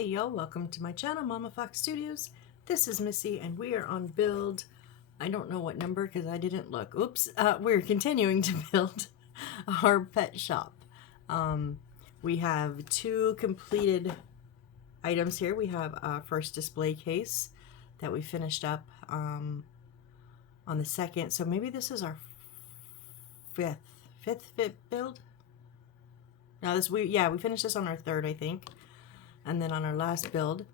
Hey y'all, welcome to my channel, Mama Fox Studios. This is Missy and we are on build, I don't know what number because I didn't look. Oops, we're continuing to build our pet shop. We have two completed items here. We have our first display case that we finished up on the second. So maybe this is our fifth build. No, we finished this on our third, I think. And then on our last build,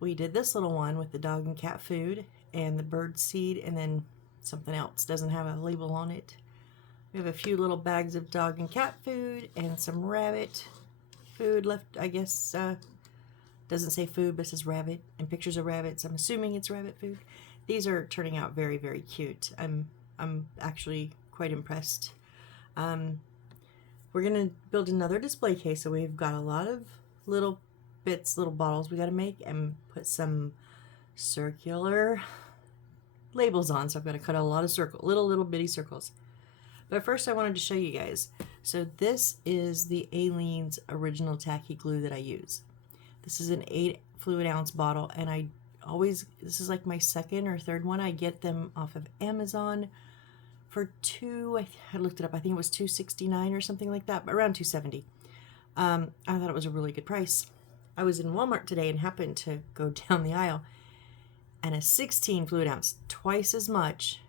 we did this little one with the dog and cat food and the bird seed and then something else. Doesn't have a label on it. We have a few little bags of dog and cat food and some rabbit food left, I guess. Doesn't say food, but it says rabbit and pictures of rabbits. I'm assuming it's rabbit food. These are turning out very, very cute. I'm actually quite impressed. We're gonna build another display case, so we've got a lot of little bottles we got to make and put some circular labels on. So I'm going to cut a lot of little bitty circles. But first I wanted to show you guys. So this is the Aleene's original tacky glue that I use. This is an 8 fluid ounce bottle, and this is like my second or third one. I get them off of Amazon for I looked it up, I think it was $2.69 or something like that, but around $2.70. I thought it was a really good price. I was in Walmart today and happened to go down the aisle, and a 16 fluid ounce, twice as much,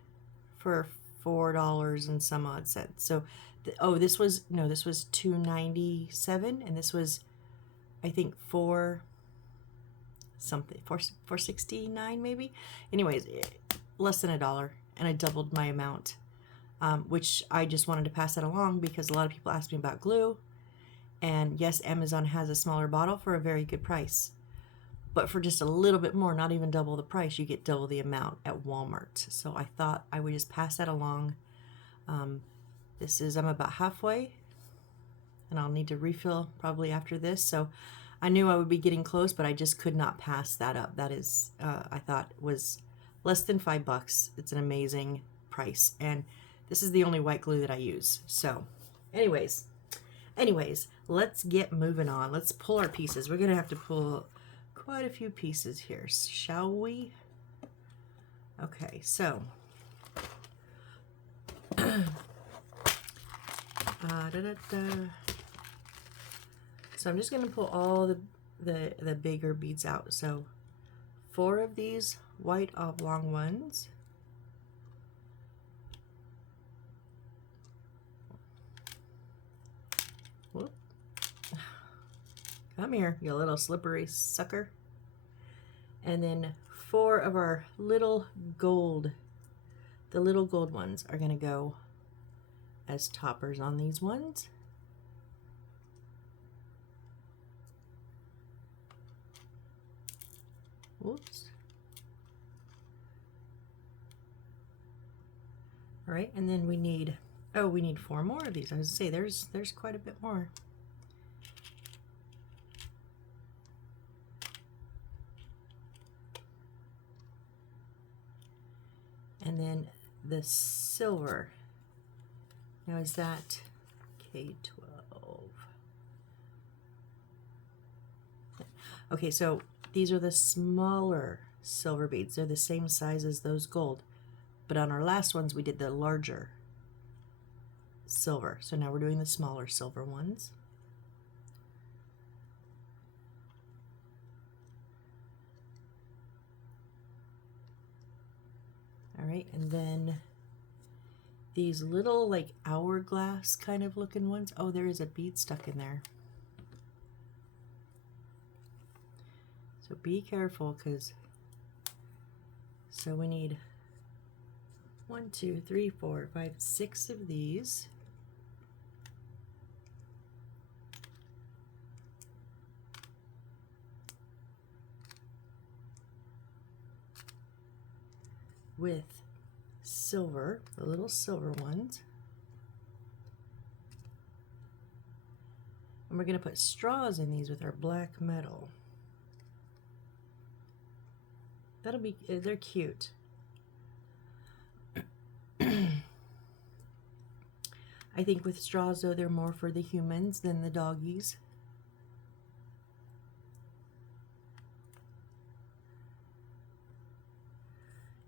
for $4 and some odd cents. So, this was $2.97, and this was, I think, $4.69 maybe. Anyways, less than $1, and I doubled my amount, which I just wanted to pass that along because a lot of people ask me about glue. And yes, Amazon has a smaller bottle for a very good price. But for just a little bit more, not even double the price, you get double the amount at Walmart. So I thought I would just pass that along. I'm about halfway, and I'll need to refill probably after this. So I knew I would be getting close, but I just could not pass that up. That is, I thought was less than $5. It's an amazing price. And this is the only white glue that I use. So anyways, let's get moving on. Let's pull our pieces. We're gonna have to pull quite a few pieces here, shall we? Okay, so so I'm just gonna pull all the bigger beads out. So 4 of these white oblong ones. Whoop. Come here, you little slippery sucker. And then 4 of our little gold, the little gold ones are gonna go as toppers on these ones. Whoops. All right, and then we need 4 more of these. I was gonna say there's quite a bit more. And then the silver. Now is that K12? Okay, so these are the smaller silver beads. They're the same size as those gold. But on our last ones, we did the larger silver. So now we're doing the smaller silver ones. All right, and then these little like hourglass kind of looking ones. Oh, there is a bead stuck in there. So be careful, so we need 1, 2, 3, 4, 5, 6 of these. With silver, the little silver ones. And we're going to put straws in these with our black metal. That'll be, they're cute. I think with straws, though, they're more for the humans than the doggies.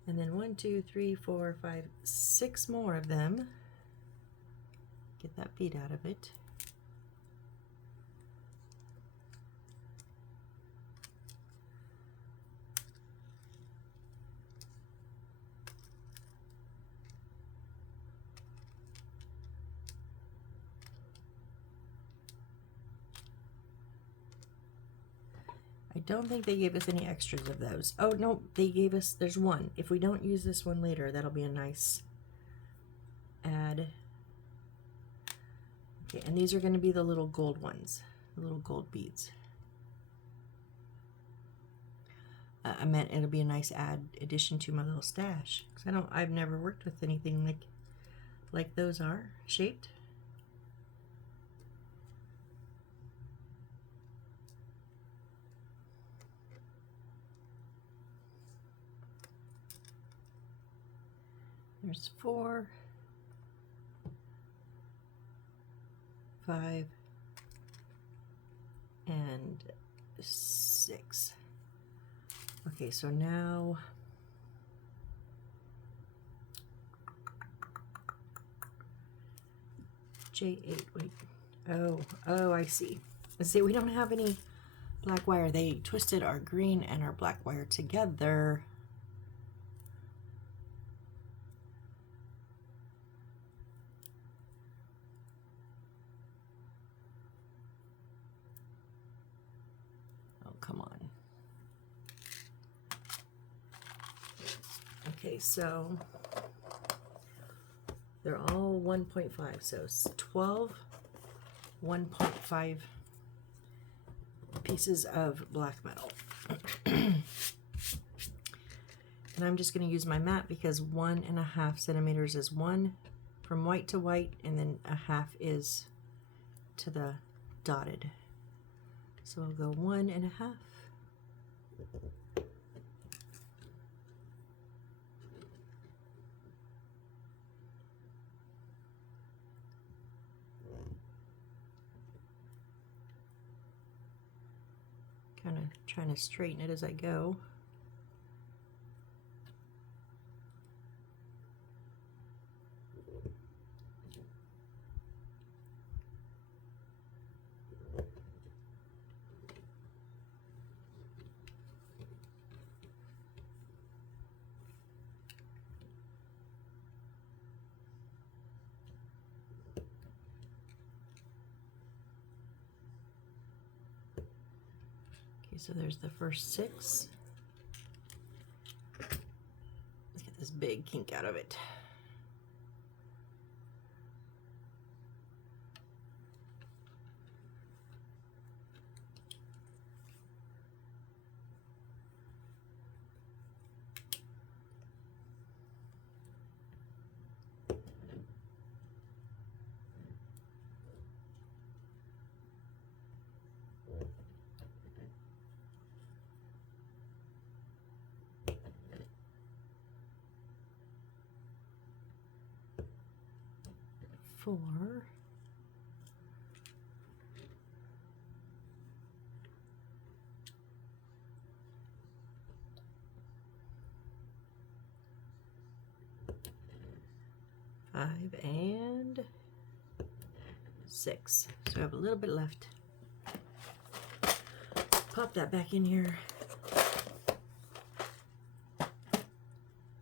And then 1, 2, 3, 4, 5, 6 more of them. Get that bead out of it. I don't think they gave us any extras of those. Oh, no, they gave us, there's one. If we don't use this one later, that'll be a nice add. Okay, and these are going to be the little gold ones, the little gold beads. I meant it'll be a nice addition to my little stash, because I've never worked with anything like those are shaped. There's 4, 5, and 6. Okay, so now J8, wait. Oh, I see. Let's see, we don't have any black wire. They twisted our green and our black wire together. Come on. Okay, so they're all 1.5, so 12 1.5 pieces of black metal. And I'm just going to use my mat because 1.5 centimeters is 1 from white to white, and then 1/2 is to the dotted. So I'll go 1.5. Kind of trying to straighten it as I go. So there's the first 6. Let's get this big kink out of it. Four. Five and 6. So I have a little bit left. Pop that back in here.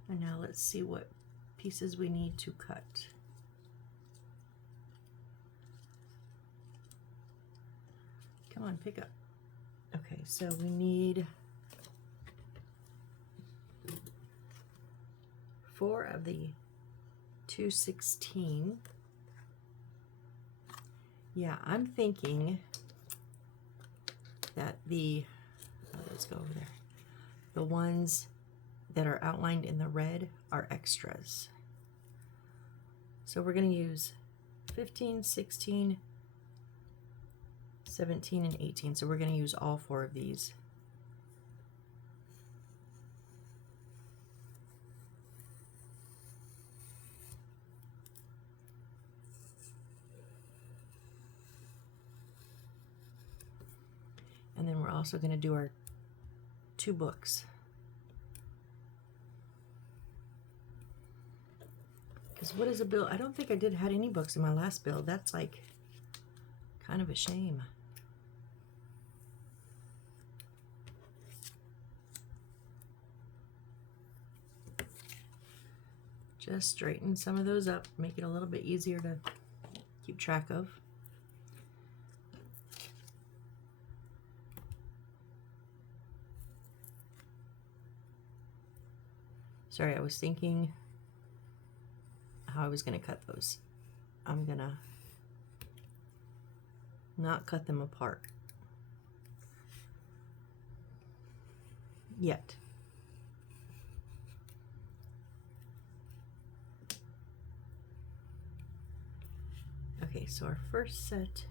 And now let's see what pieces we need to cut. Come on, pick up. Okay, so we need 4 of the 216. Yeah, I'm thinking that let's go over there. The ones that are outlined in the red are extras. So we're going to use 15, 16, 17, and 18. So we're going to use all 4 of these. And then we're also going to do our 2 books. Because what is a build? I don't think I had any books in my last build. That's like kind of a shame. Just straighten some of those up, make it a little bit easier to keep track of. Sorry, I was thinking how I was going to cut those. I'm going to not cut them apart yet. Okay, so our first set,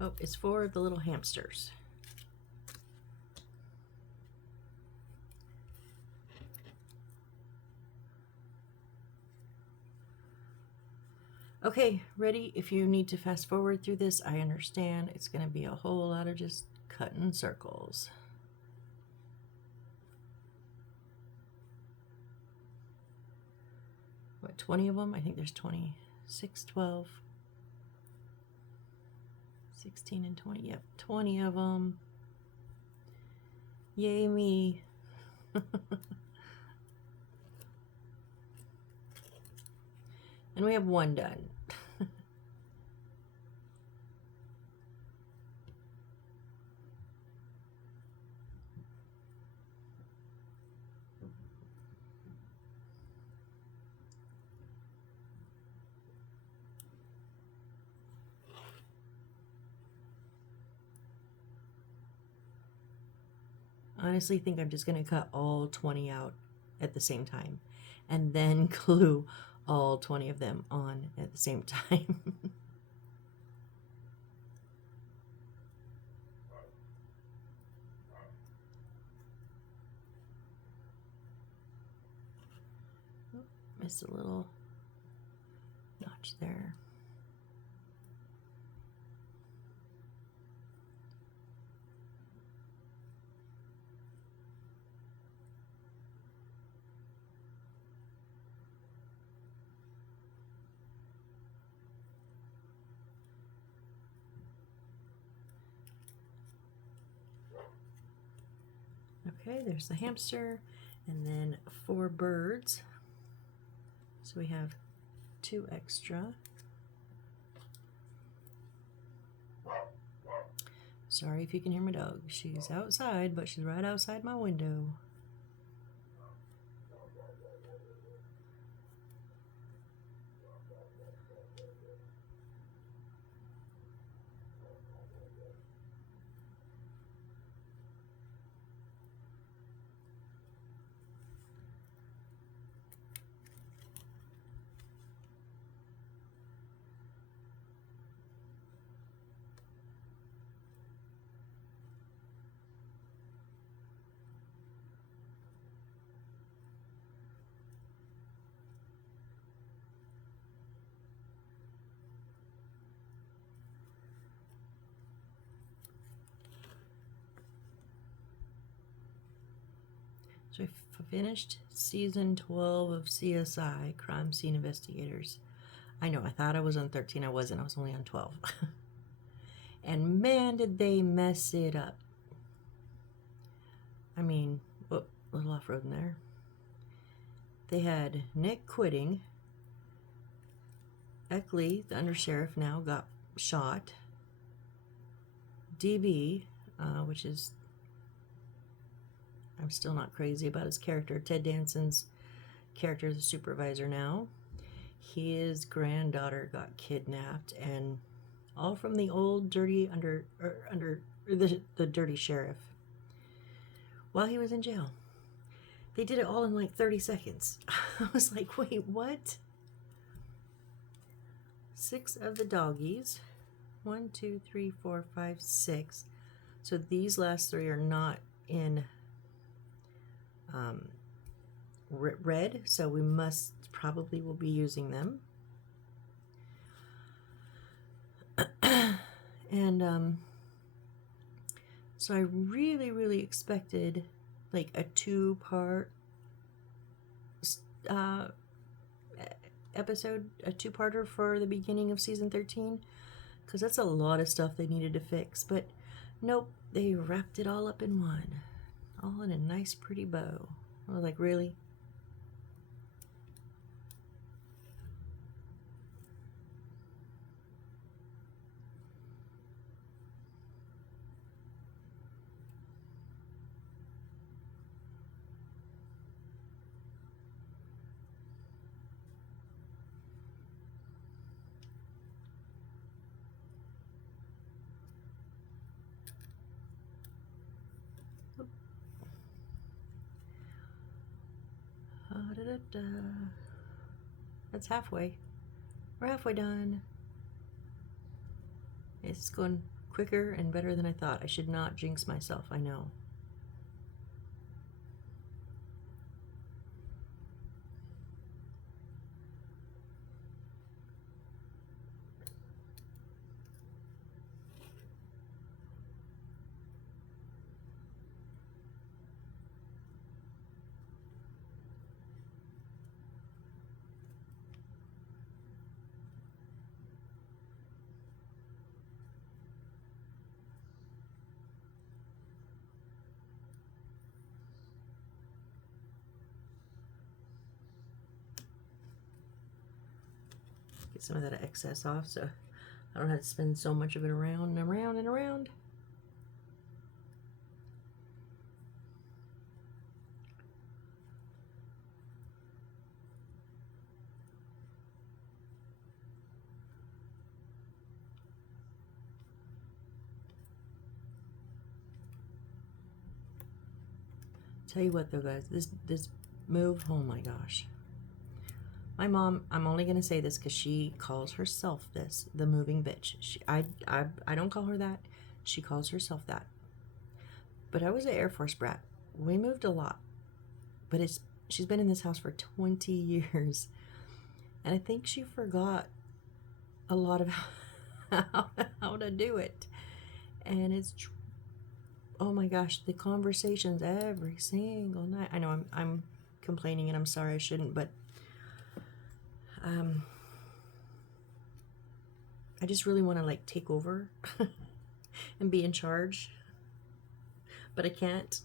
oh, it's for the little hamsters. Okay, ready? If you need to fast forward through this, I understand. It's going to be a whole lot of just cutting circles. What, 20 of them? I think there's 26, 12, 16, and 20. Yep, 20 of them. Yay me. And we have one done. Honestly, think I'm just going to cut all 20 out at the same time and then glue all 20 of them on at the same time. Missed a little notch there. Okay, there's the hamster, and then 4 birds. So we have 2 extra. Sorry if you can hear my dog. She's outside, but she's right outside my window. So I finished season 12 of CSI, Crime Scene Investigators. I know, I thought I was on 13. I wasn't. I was only on 12. And man, did they mess it up. I mean, whoop, a little off-road in there. They had Nick quitting. Eckley, the undersheriff, now got shot. DB, which is, I'm still not crazy about his character. Ted Danson's character is a supervisor now. His granddaughter got kidnapped, and all from the old dirty the dirty sheriff while he was in jail. They did it all in like 30 seconds. I was like, wait, what? 6 of the doggies. 1, 2, 3, 4, 5, 6. So these last 3 are not in red, so we probably will be using them. And so I really expected like a 2-part episode, a two-parter for the beginning of season 13, because that's a lot of stuff they needed to fix. But nope, they wrapped it all up in one, all in a nice pretty bow. I was like, really? That's halfway. We're halfway done. It's going quicker and better than I thought. I should not jinx myself, I know. Get some of that excess off so I don't have to spin so much of it around and around and around. Tell you what though, guys, this move, oh my gosh. My mom, I'm only going to say this because she calls herself this, the moving bitch. I don't call her that. She calls herself that. But I was an Air Force brat. We moved a lot. But she's been in this house for 20 years. And I think she forgot a lot of how to do it. And it's, oh my gosh, the conversations every single night. I know I'm complaining and I'm sorry I shouldn't, but I just really want to like take over and be in charge, but I can't.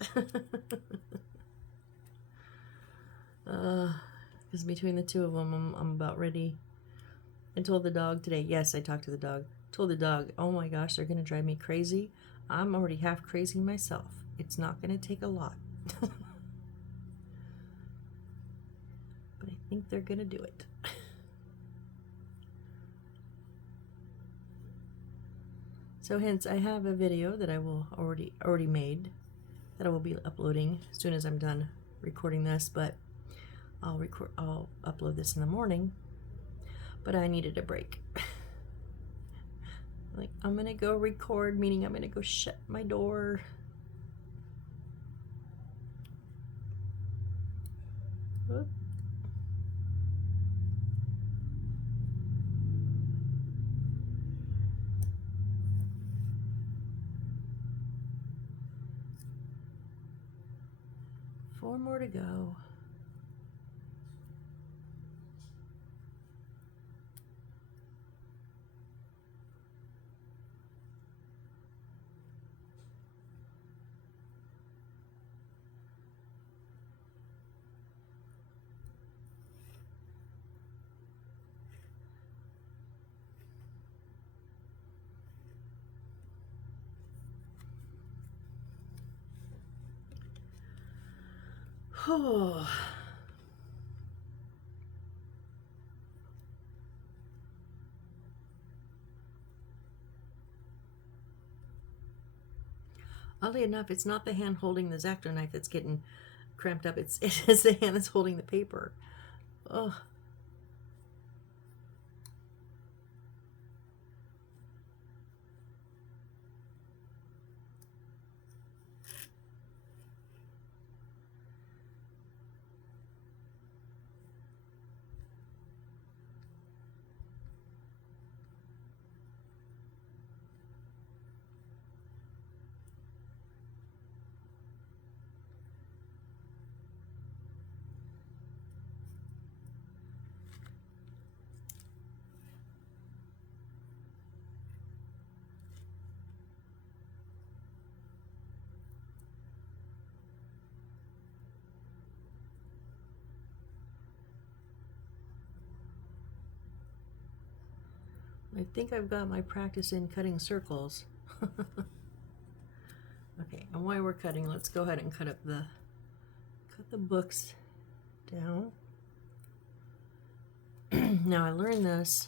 Because between the two of them, I'm about ready. I told the dog today, yes, I talked to the dog. Told the dog, oh my gosh, they're going to drive me crazy. I'm already half crazy myself. It's not going to take a lot. But I think they're going to do it. So hence, I have a video that I will already made that I will be uploading as soon as I'm done recording this, but I'll upload this in the morning. But I needed a break. Like, I'm gonna go record, meaning I'm gonna go shut my door. Whoop. Four more to go. Oh. Oddly enough, it's not the hand holding the X-Acto knife that's getting cramped up. It is the hand that's holding the paper. Oh. I think I've got my practice in cutting circles. Okay, and while we're cutting, let's go ahead and cut the books down. Now I learned this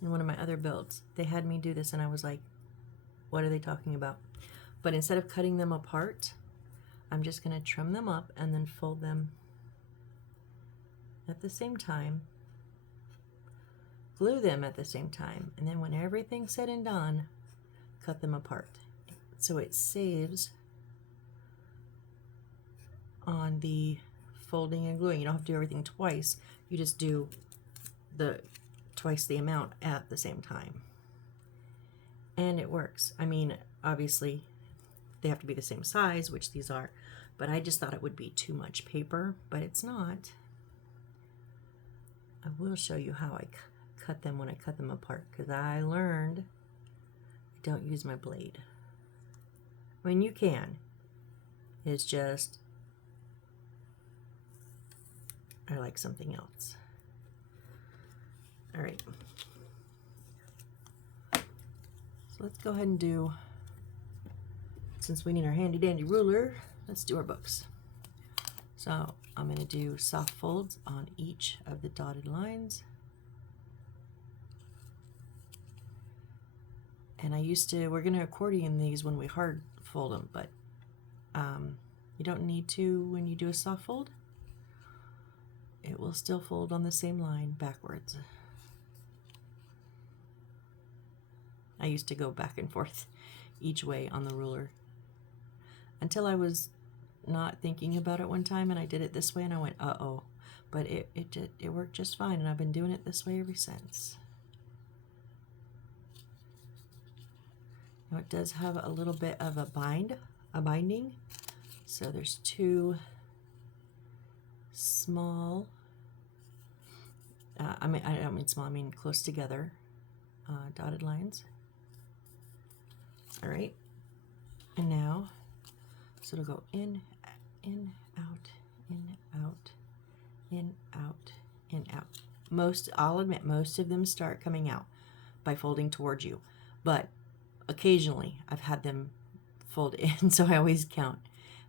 in one of my other builds. They had me do this and I was like, what are they talking about? But instead of cutting them apart, I'm just going to trim them up and then fold them at the same time, glue them at the same time, and then when everything's said and done, cut them apart. So it saves on the folding and gluing. You don't have to do everything twice. You just do twice the amount at the same time. And it works. I mean, obviously they have to be the same size, which these are, but I just thought it would be too much paper, but it's not. I will show you how I cut them when I cut them apart, because I learned I don't use my blade. I mean, you can. It's just I like something else. All right. So let's go ahead and do, since we need our handy dandy ruler, let's do our books. So I'm going to do soft folds on each of the dotted lines. And we're going to accordion these when we hard fold them, but you don't need to when you do a soft fold. It will still fold on the same line backwards. I used to go back and forth each way on the ruler until I was not thinking about it one time and I did it this way and I went, uh-oh. But it worked just fine, and I've been doing it this way ever since. Now it does have a little bit of a binding. So there's two small, I don't mean small, I mean close together dotted lines. All right, and now, so it'll go in, out, in, out, in, out, in, out. I'll admit, most of them start coming out by folding towards you, but occasionally I've had them fold in, so I always count.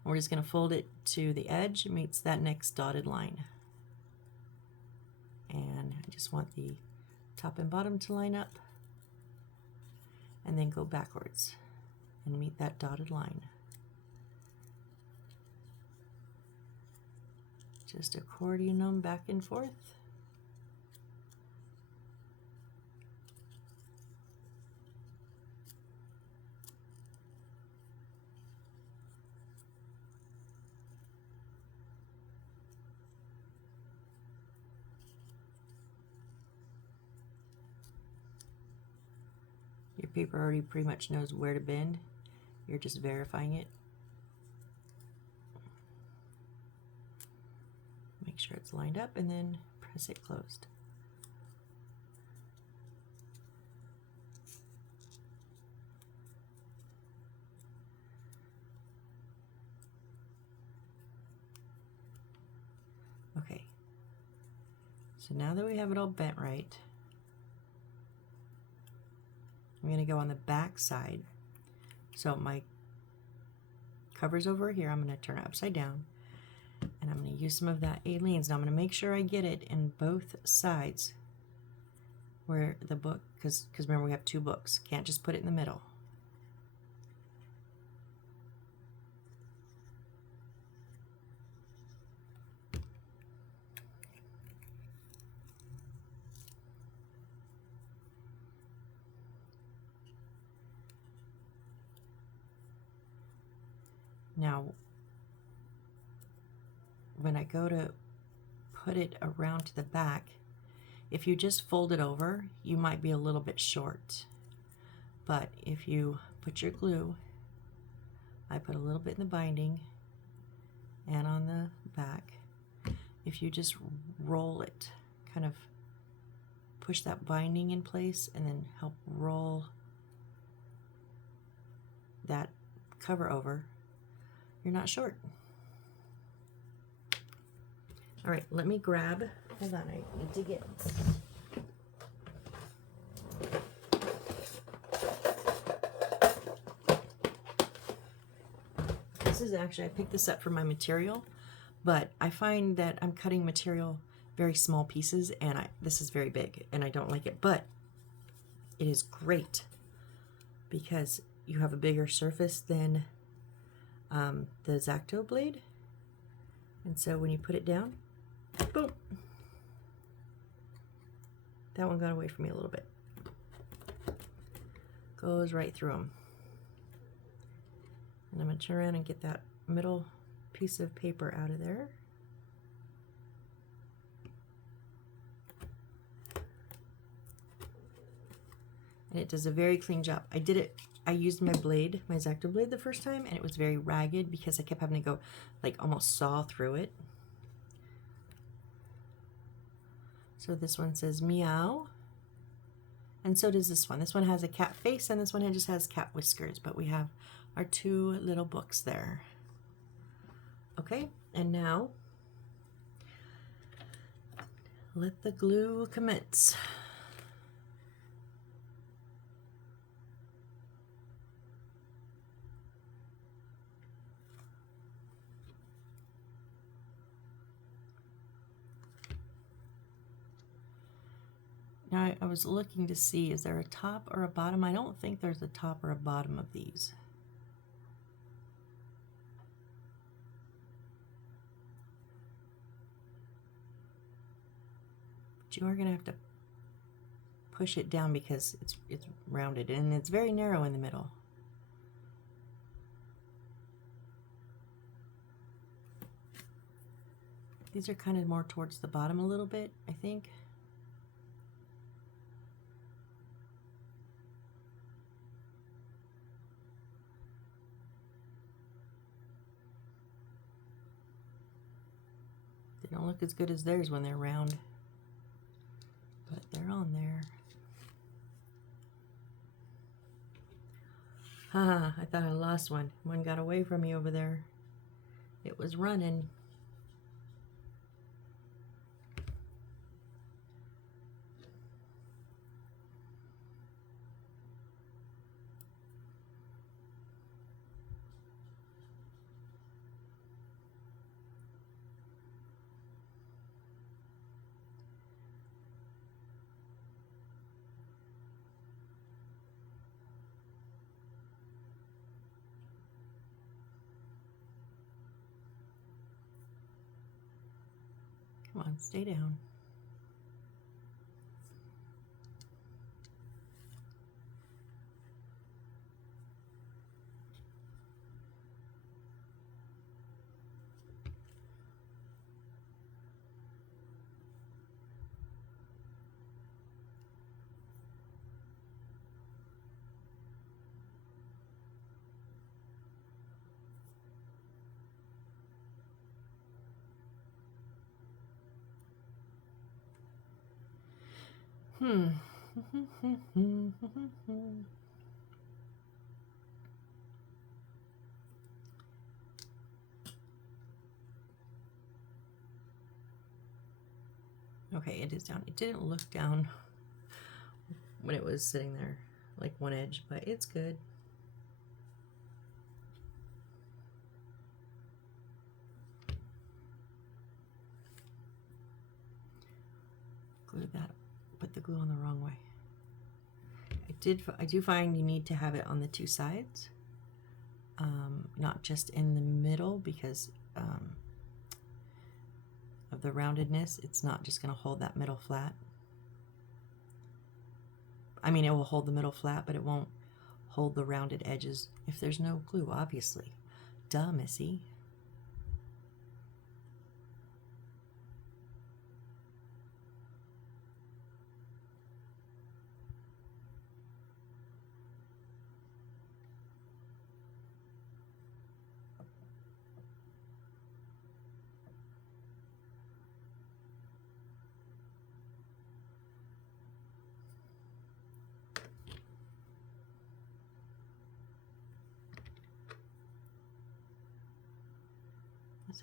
And we're just going to fold it to the edge, meets that next dotted line. And I just want the top and bottom to line up, and then go backwards and meet that dotted line. Just accordion them back and forth. Your paper already pretty much knows where to bend. You're just verifying it. Make sure it's lined up and then press it closed. Okay. So now that we have it all bent right, I'm going to go on the back side. So my cover's over here. I'm going to turn it upside down, and I'm going to use some of that Aleene's. Now I'm going to make sure I get it in both sides where the book, because remember we have two books. Can't just put it in the middle. Now, when I go to put it around to the back, if you just fold it over, you might be a little bit short. But if you put your glue, I put a little bit in the binding and on the back. If you just roll it, kind of push that binding in place and then help roll that cover over, you're not short. All right, let me grab, hold on, I need to get This is actually, I picked this up for my material, but I find that I'm cutting material very small pieces, and this is very big, and I don't like it, but it is great because you have a bigger surface than the X-Acto blade, and so when you put it down, boom, that one got away from me a little bit. Goes right through them. And I'm going to turn around and get that middle piece of paper out of there. And it does a very clean job. I used my blade, my X-Acto blade the first time, and it was very ragged because I kept having to go like almost saw through it. So this one says meow. And so does this one. This one has a cat face, and this one just has cat whiskers, but we have our two little books there. Okay, and now let the glue commence. Now I was looking to see, is there a top or a bottom? I don't think there's a top or a bottom of these. But you are going to have to push it down because it's rounded and it's very narrow in the middle. These are kind of more towards the bottom a little bit, I think. They don't look as good as theirs when they're round, but they're on there. Haha, I thought I lost one. One got away from me over there. It was running. Come on, stay down. Okay, it is down. It didn't look down when it was sitting there, like one edge, but it's good. Glue that, put the glue on the wrong way. I do find you need to have it on the two sides, not just in the middle, because of the roundedness. It's not just going to hold that middle flat. I mean, it will hold the middle flat, but it won't hold the rounded edges if there's no glue, obviously. Duh, Missy.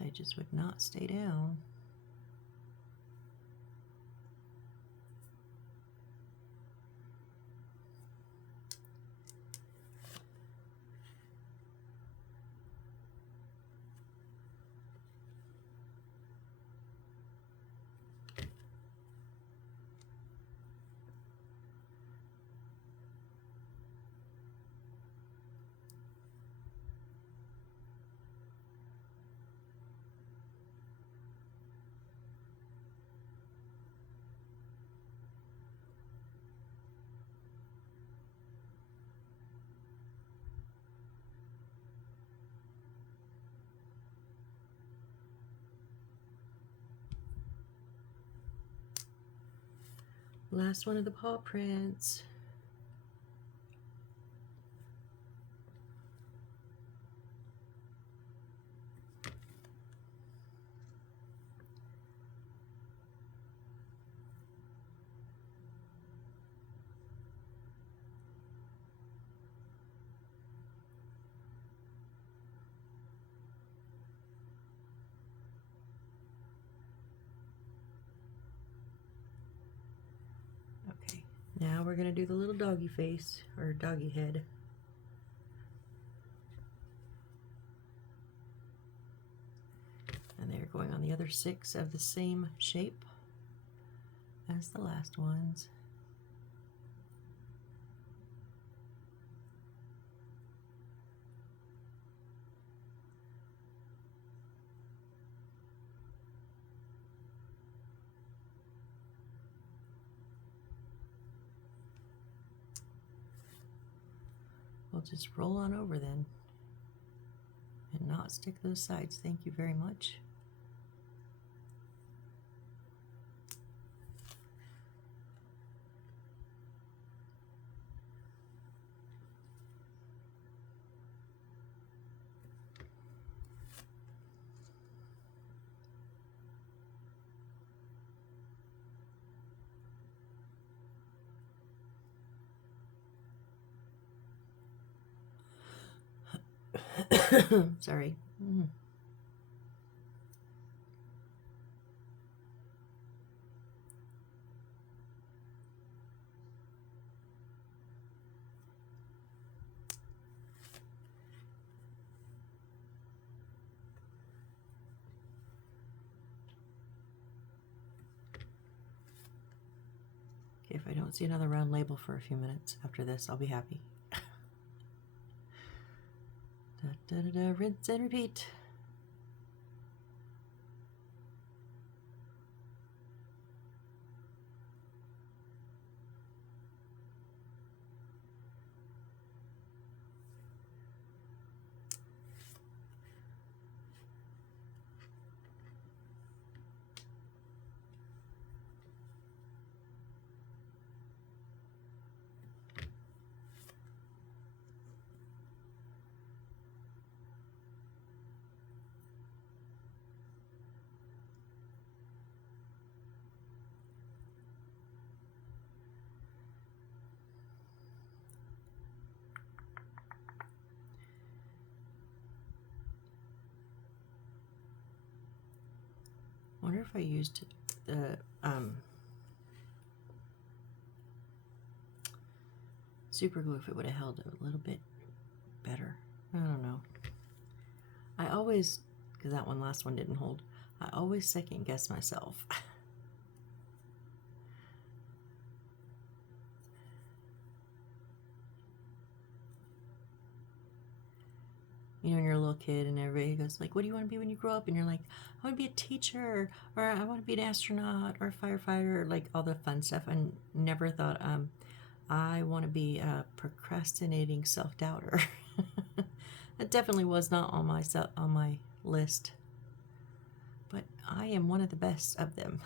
I just would not stay down. Last one of the paw prints. Okay, now we're going to do the little doggy face or doggy head. And they're going on the other 6 of the same shape as the last ones. We'll just roll on over then and not stick those sides. Thank you very much. Sorry. Okay, if I don't see another round label for a few minutes after this, I'll be happy. Rinse and repeat. Wonder if I used the super glue, if it would have held a little bit better. I don't know. I always, because that last one didn't hold, I always second guess myself. You know, when you're a little kid and everybody goes like, what do you want to be when you grow up? And you're like, I want to be a teacher, or I want to be an astronaut, or a firefighter, or like all the fun stuff. I never thought, I want to be a procrastinating self-doubter. That definitely was not on my list. But I am one of the best of them.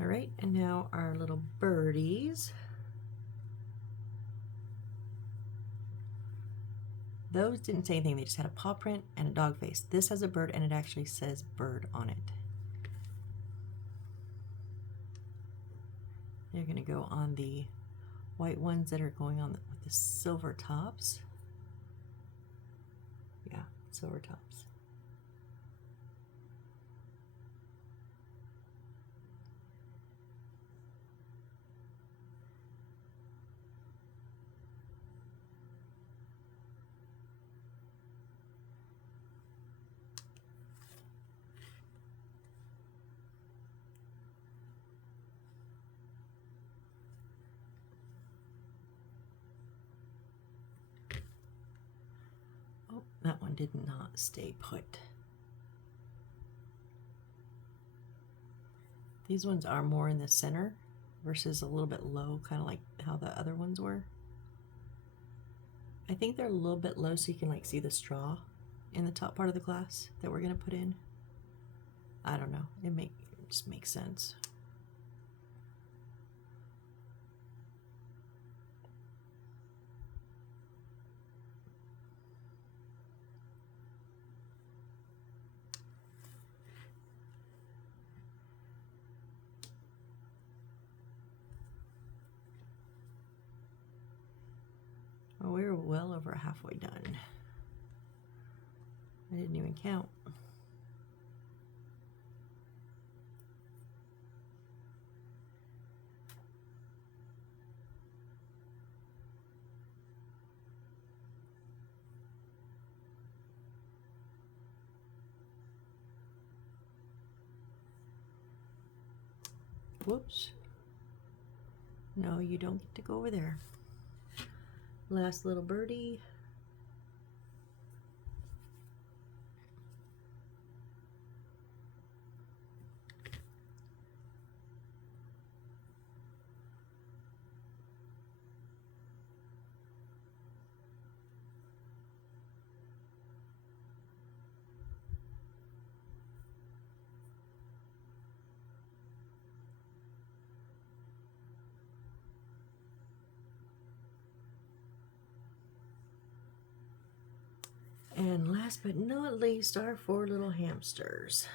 All right, and now our little birdies. Those didn't say anything, they just had a paw print and a dog face. This has a bird and it actually says bird on it. They're gonna go on the white ones that are going on with the silver tops. Yeah, silver tops. That one did not stay put. These ones are more in the center versus a little bit low, kind of like how the other ones were. I think they're a little bit low so you can like see the straw in the top part of the glass that we're gonna put in. I don't know, it just makes sense. Well, we were well over halfway done. I didn't even count. Whoops. No, you don't get to go over there. Last little birdie. And last but not least, our 4 little hamsters.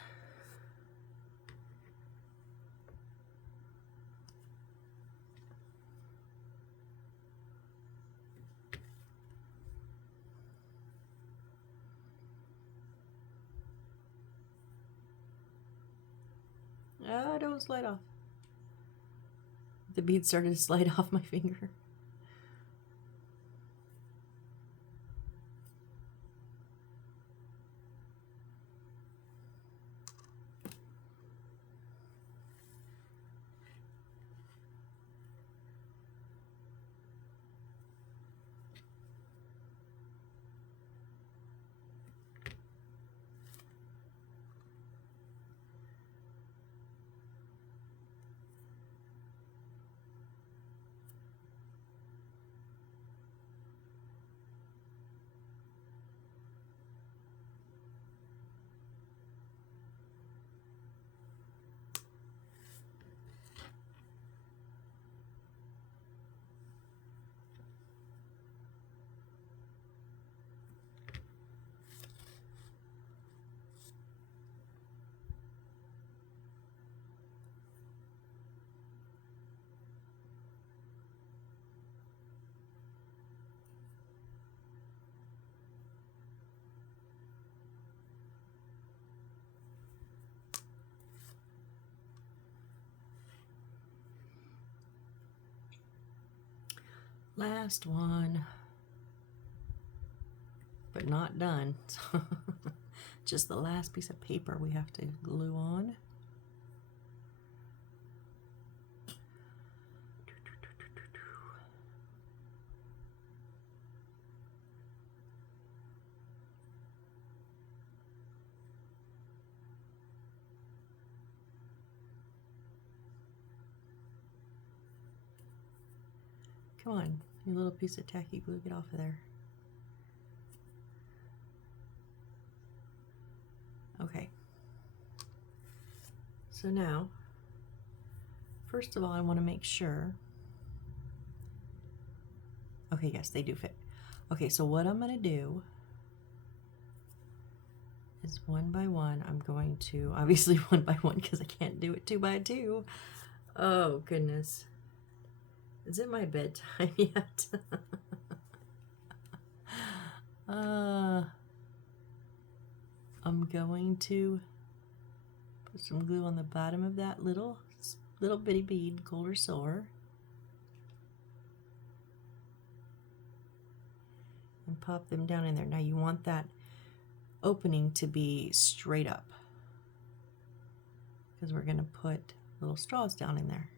Ah, don't slide off. The bead started to slide off my finger. Last one, but not done. Just the last piece of paper we have to glue on. Come on, you little piece of tacky glue, get off of there. Okay. So now, first of all, I want to make sure. Okay, yes, they do fit. Okay, so what I'm going to do is one by one, I'm going to, obviously one by one because I can't do it 2 by 2. Oh, goodness. Is it my bedtime yet? I'm going to put some glue on the bottom of that little bitty bead, gold or silver. And pop them down in there. Now you want that opening to be straight up because we're going to put little straws down in there.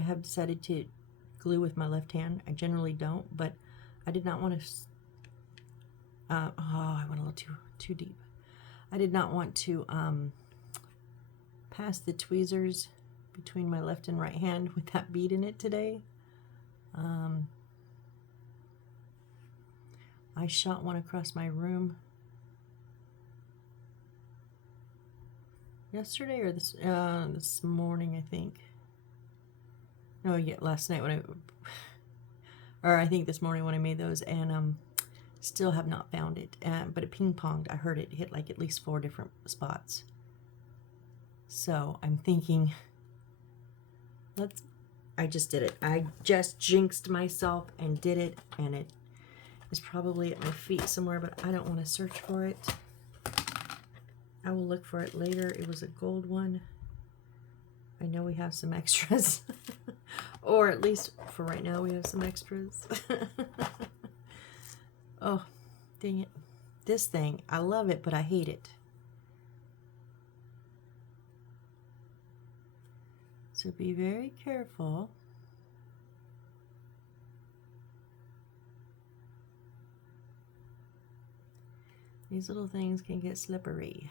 I have decided to glue with my left hand. I generally don't, but I did not want to, oh, I went a little too deep. I did not want to pass the tweezers between my left and right hand with that bead in it today. I shot one across my room yesterday or this morning, I think. No, yeah, last night when I think this morning when I made those, and still have not found it. But it ping-ponged. I heard it hit like at least 4 different spots. So I'm thinking, I just did it. I just jinxed myself and did it, and it is probably at my feet somewhere, but I don't want to search for it. I will look for it later. It was a gold one. I know we have some extras. Or at least for right now we have some extras. Oh, dang it. This thing, I love it, but I hate it. So be very careful. These little things can get slippery.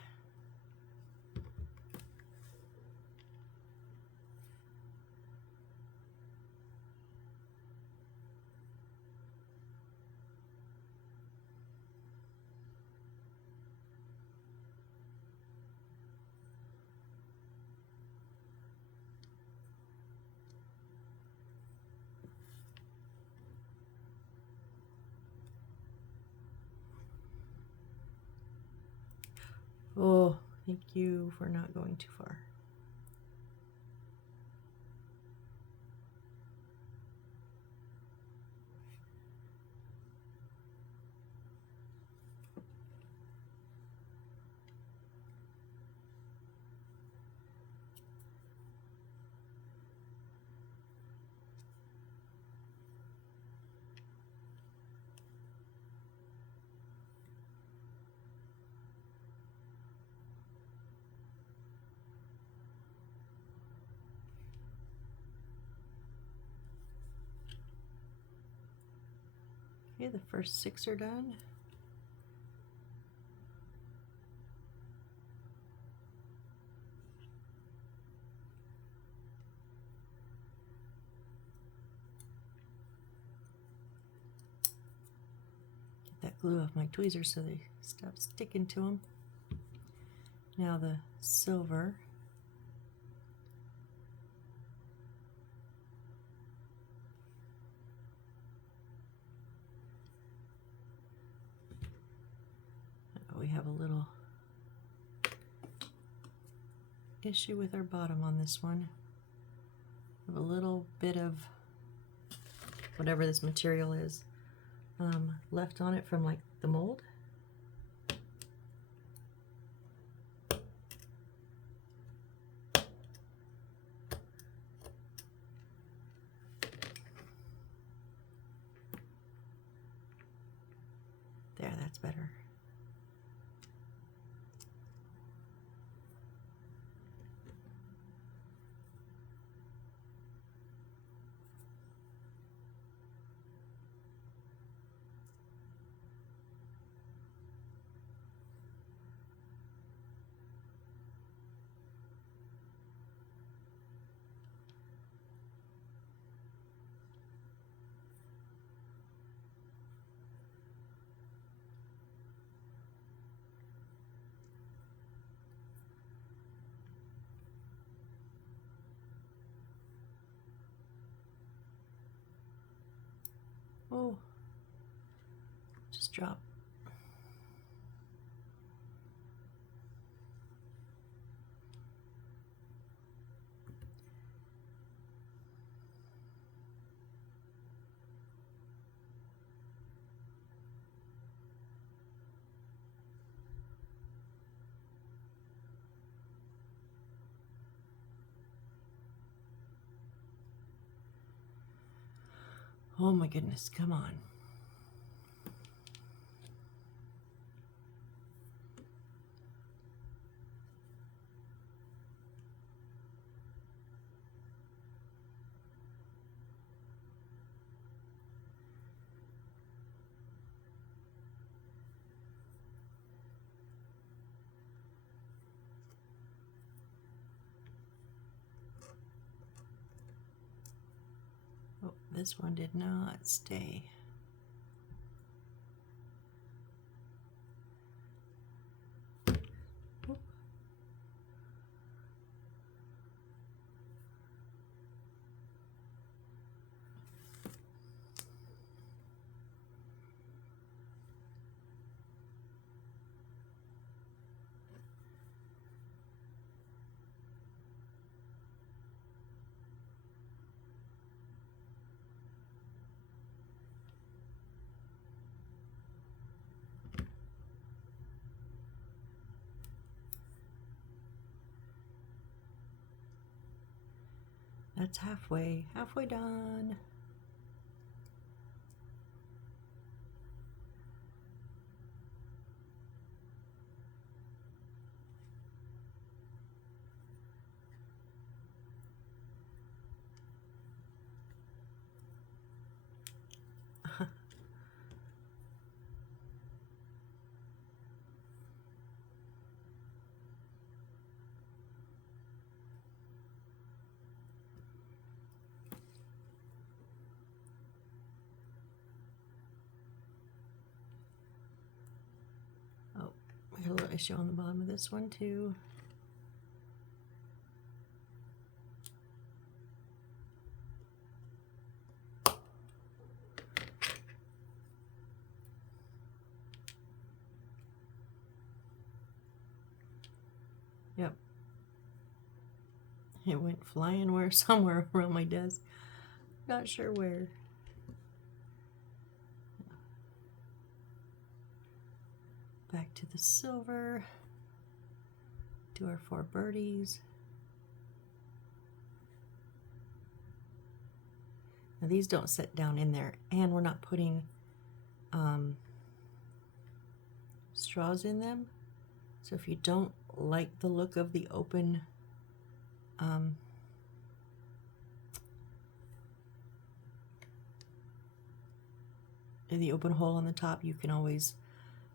Oh, thank you for not going too far. Okay, the first 6 are done. Get that glue off my tweezers so they stop sticking to them. Now the silver. We have a little issue with our bottom on this one. We have a little bit of whatever this material is left on it from like the mold. There, that's better. Oh, just drop. Oh my goodness, come on. Oh, this one did not stay. That's halfway done. Oh, we got a little issue on the bottom of this one too. Yep. It went flying somewhere around my desk. Not sure where. Back to the silver. Do our 4 birdies. Now these don't sit down in there, and we're not putting straws in them. So if you don't like the look of the open hole on the top, you can always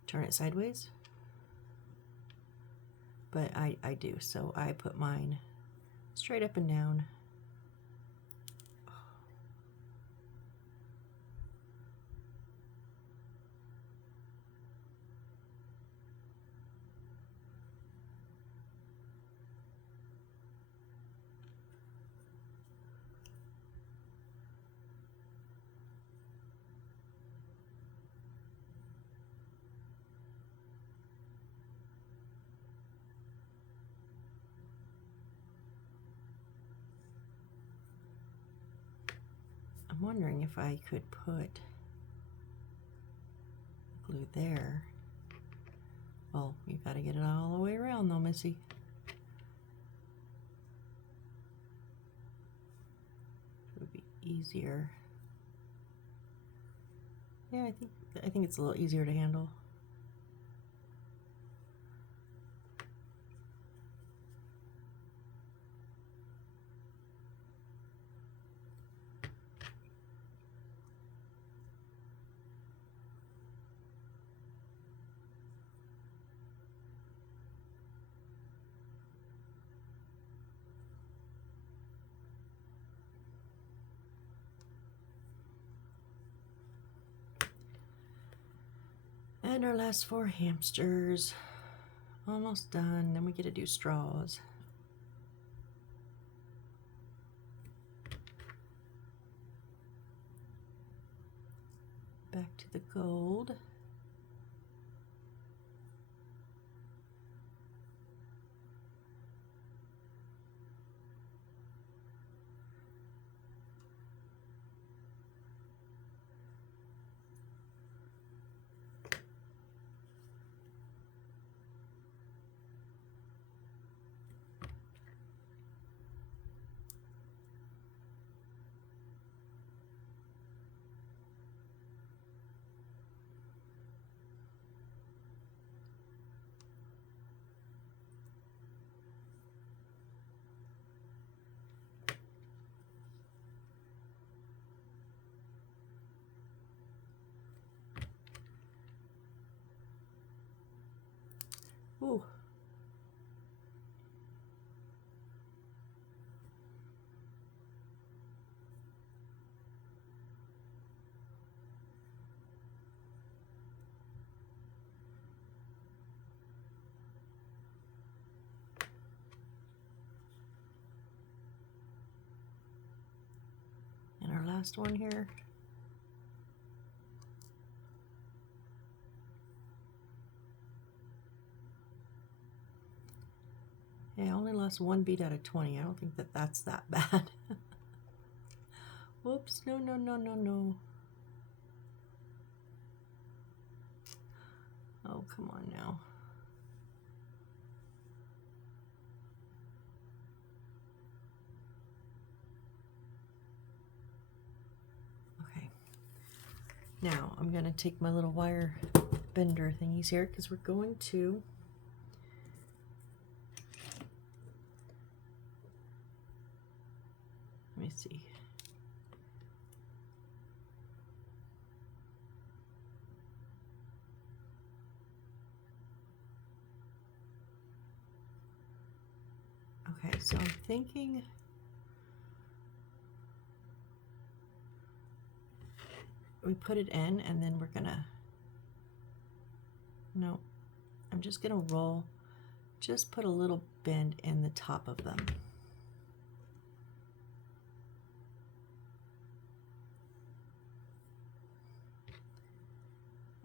turn it sideways. But I do, so I put mine straight up and down. I'm wondering if I could put glue there. Well, you gotta get it all the way around though, Missy. It would be easier. Yeah, I think it's a little easier to handle. And our last 4 hamsters. Almost done. Then we get to do straws. Back to the gold. Ooh. last one here. Yeah, I only lost 1 bead out of 20. I don't think that that's that bad. Whoops, no, no, no, no, no. Oh, come on now. Okay. Now, I'm going to take my little wire bender thingies here because we're going to let me see. Okay, so I'm thinking we put it in and then we're gonna, no, I'm just gonna roll, just put a little bend in the top of them.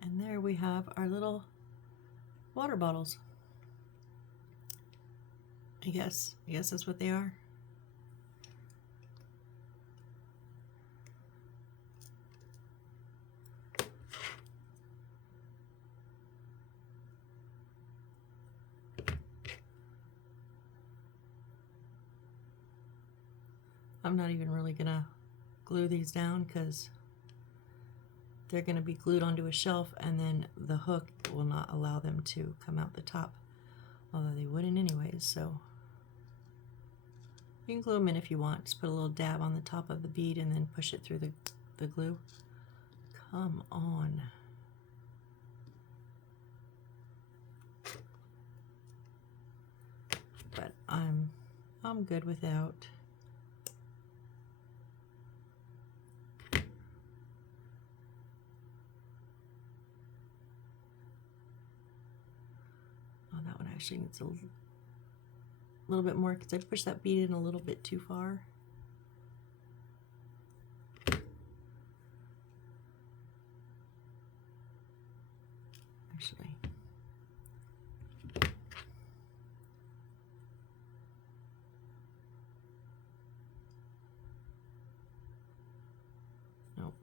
And there we have our little water bottles. I guess that's what they are. I'm not even really gonna glue these down because they're gonna be glued onto a shelf and then the hook will not allow them to come out the top, although they wouldn't anyways, so you can glue them in if you want. Just put a little dab on the top of the bead and then push it through the glue. Come on. But I'm good without. Oh, that one actually needs a little bit more because I pushed that bead in a little bit too far. Actually. Nope.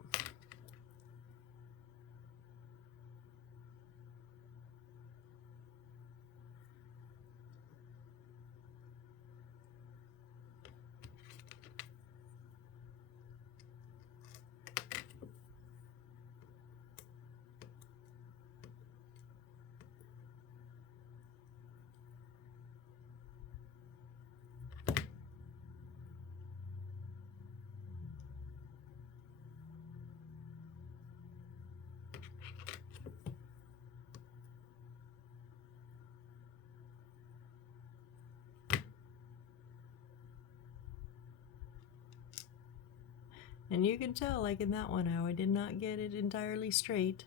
And you can tell, like in that one, how I did not get it entirely straight.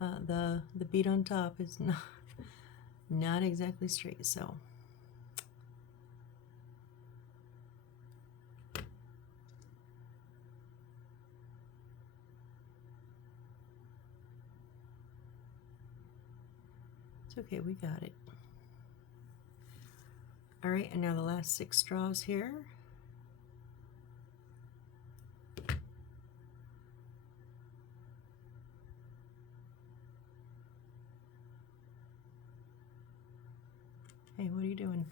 The bead on top is not exactly straight, so. It's okay, we got it. All right, and now the last 6 straws here. Hey, what are you doing?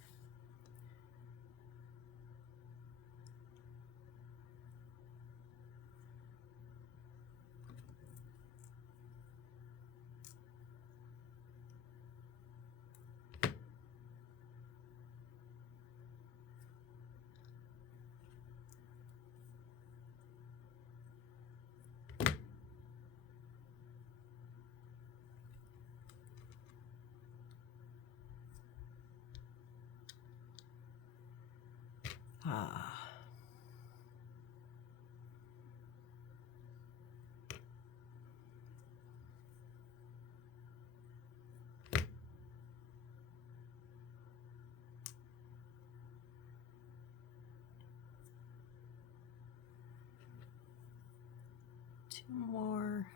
Ah. 2 more.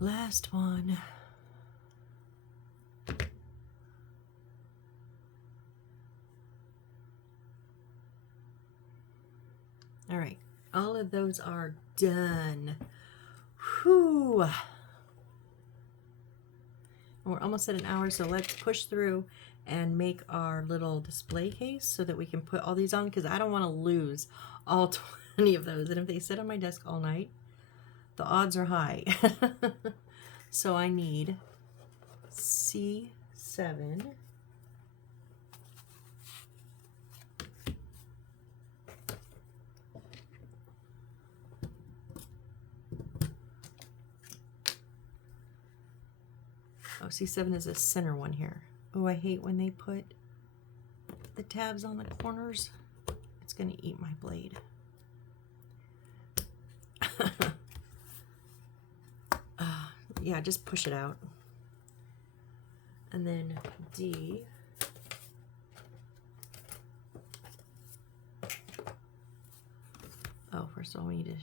Last one. All right, all of those are done. Whew. We're almost at an hour, so let's push through and make our little display case so that we can put all these on, because I don't want to lose all 20 of those. And if they sit on my desk all night, the odds are high. So I need C7. Oh, C7 is a center one here. Oh, I hate when they put the tabs on the corners. It's going to eat my blade. Yeah, just push it out. And then D. Oh, first of all, we need to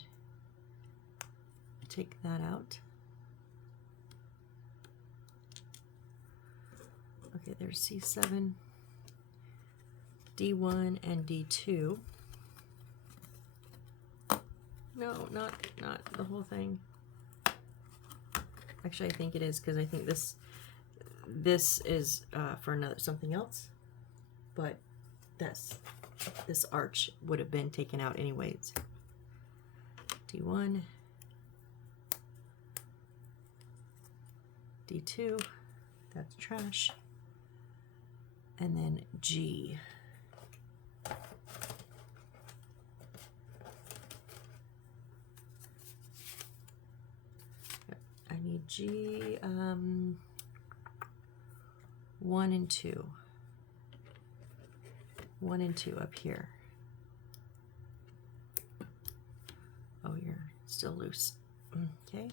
take that out. Okay, there's C7, D1, and D2. No, not the whole thing. Actually, I think it is, because I think this is for something else. But this arch would have been taken out anyways. D1, D2, that's trash. And then G. I need G, 1 and 2. 1 and 2 up here. Oh, you're still loose. Okay.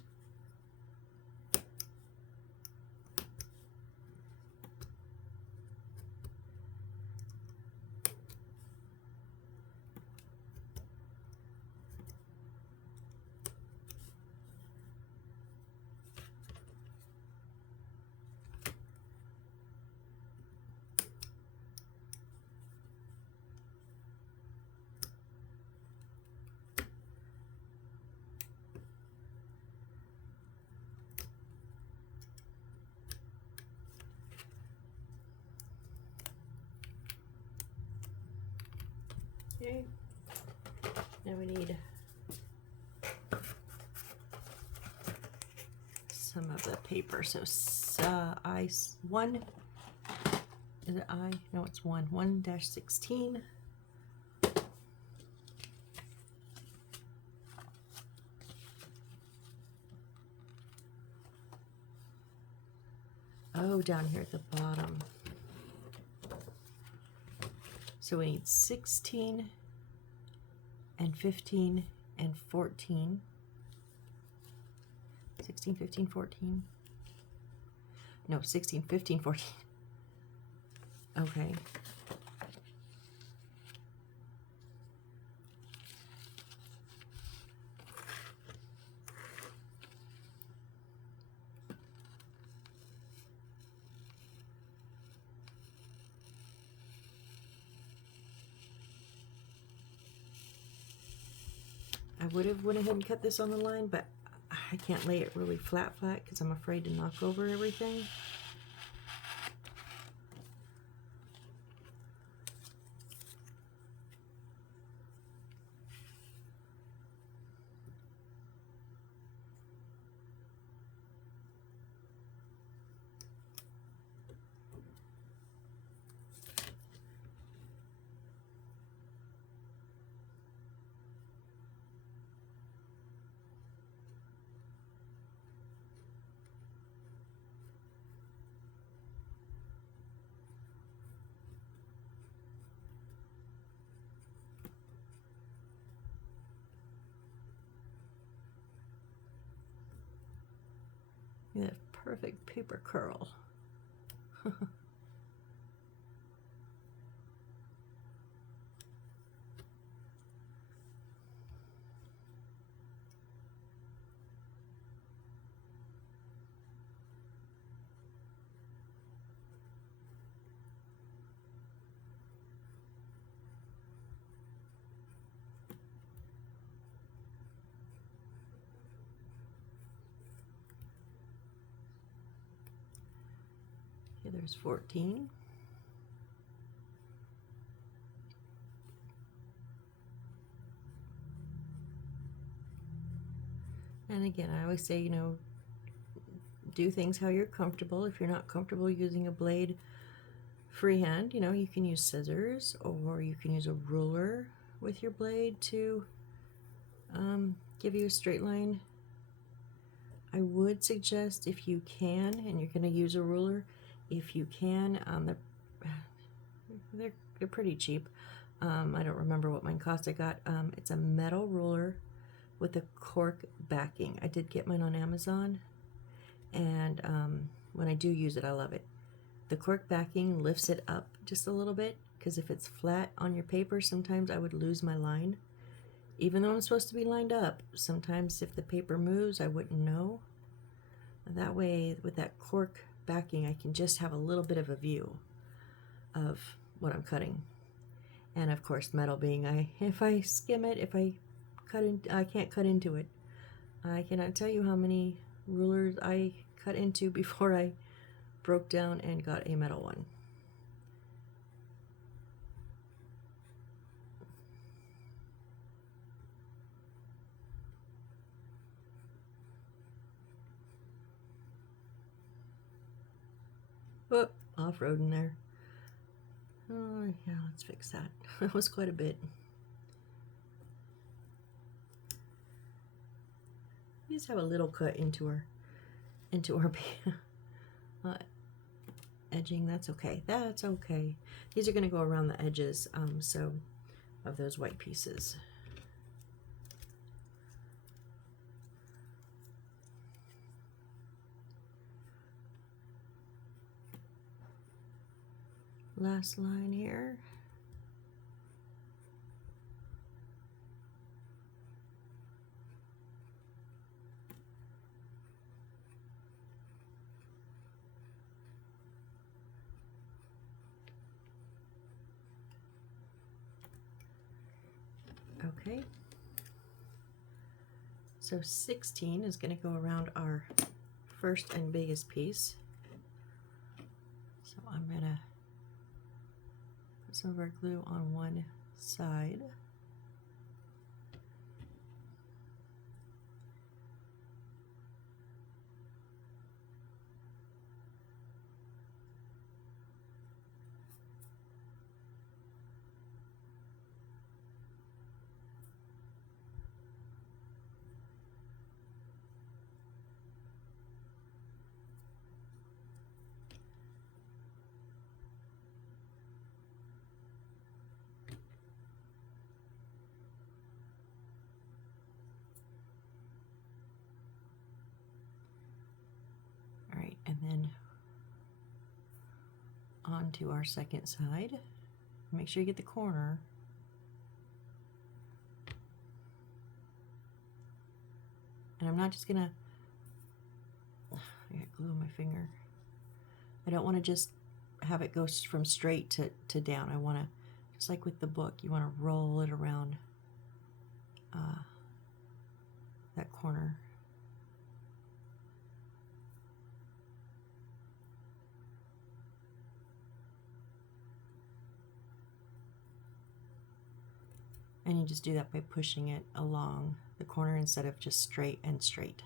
Okay, now we need some of the paper. So I1, is it I? No, it's 1-16. Oh, down here at the bottom. So we need 16 and 15 and 14. 16, 15, 14. No, 16, 15, 14. Okay. I would have went ahead and cut this on the line, but I can't lay it really flat because I'm afraid to knock over everything. That perfect paper curl. Okay, there's 14. And again, I always say, you know, do things how you're comfortable. If you're not comfortable using a blade freehand, you know, you can use scissors, or you can use a ruler with your blade to give you a straight line. I would suggest, if you can, and you're going to use a ruler, if you can, they're pretty cheap. I don't remember what mine cost. I got it's a metal ruler with a cork backing. I did get mine on Amazon, and when I do use it, I love it. The cork backing lifts it up just a little bit, because if it's flat on your paper, sometimes I would lose my line. Even though I'm supposed to be lined up, sometimes if the paper moves, I wouldn't know. That way, with that cork backing, I can just have a little bit of a view of what I'm cutting. And of course, metal being, if I skim it, if I I can't cut into it. I cannot tell you how many rulers I cut into before I broke down and got a metal one. Oh, off-road in there. Oh, yeah, let's fix that. That was quite a bit. We just have a little cut into our edging. That's okay. That's okay. These are going to go around the edges, so of those white pieces. Last line here. Okay. So 16 is going to go around our first and biggest piece. So I'm going to put some of our glue on one side. And then onto our second side. Make sure you get the corner. And I'm not just gonna, I got glue on my finger. I don't want to just have it go from straight to down. I want to, just like with the book, you want to roll it around that corner. And you just do that by pushing it along the corner instead of just straight and straight.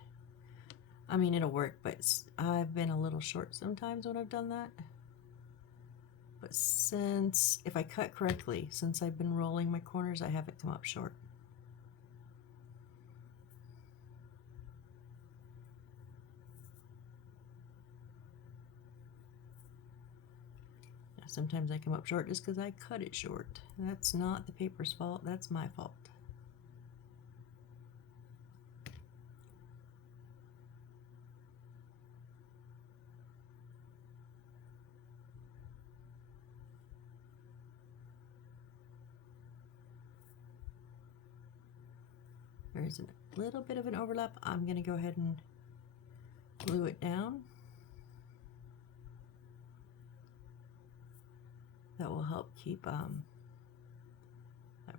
I mean, it'll work, but I've been a little short sometimes when I've done that. But if I cut correctly, since I've been rolling my corners, I haven't come up short. Sometimes I come up short just because I cut it short. That's not the paper's fault, that's my fault. There's a little bit of an overlap. I'm going to go ahead and glue it down. That will help keep that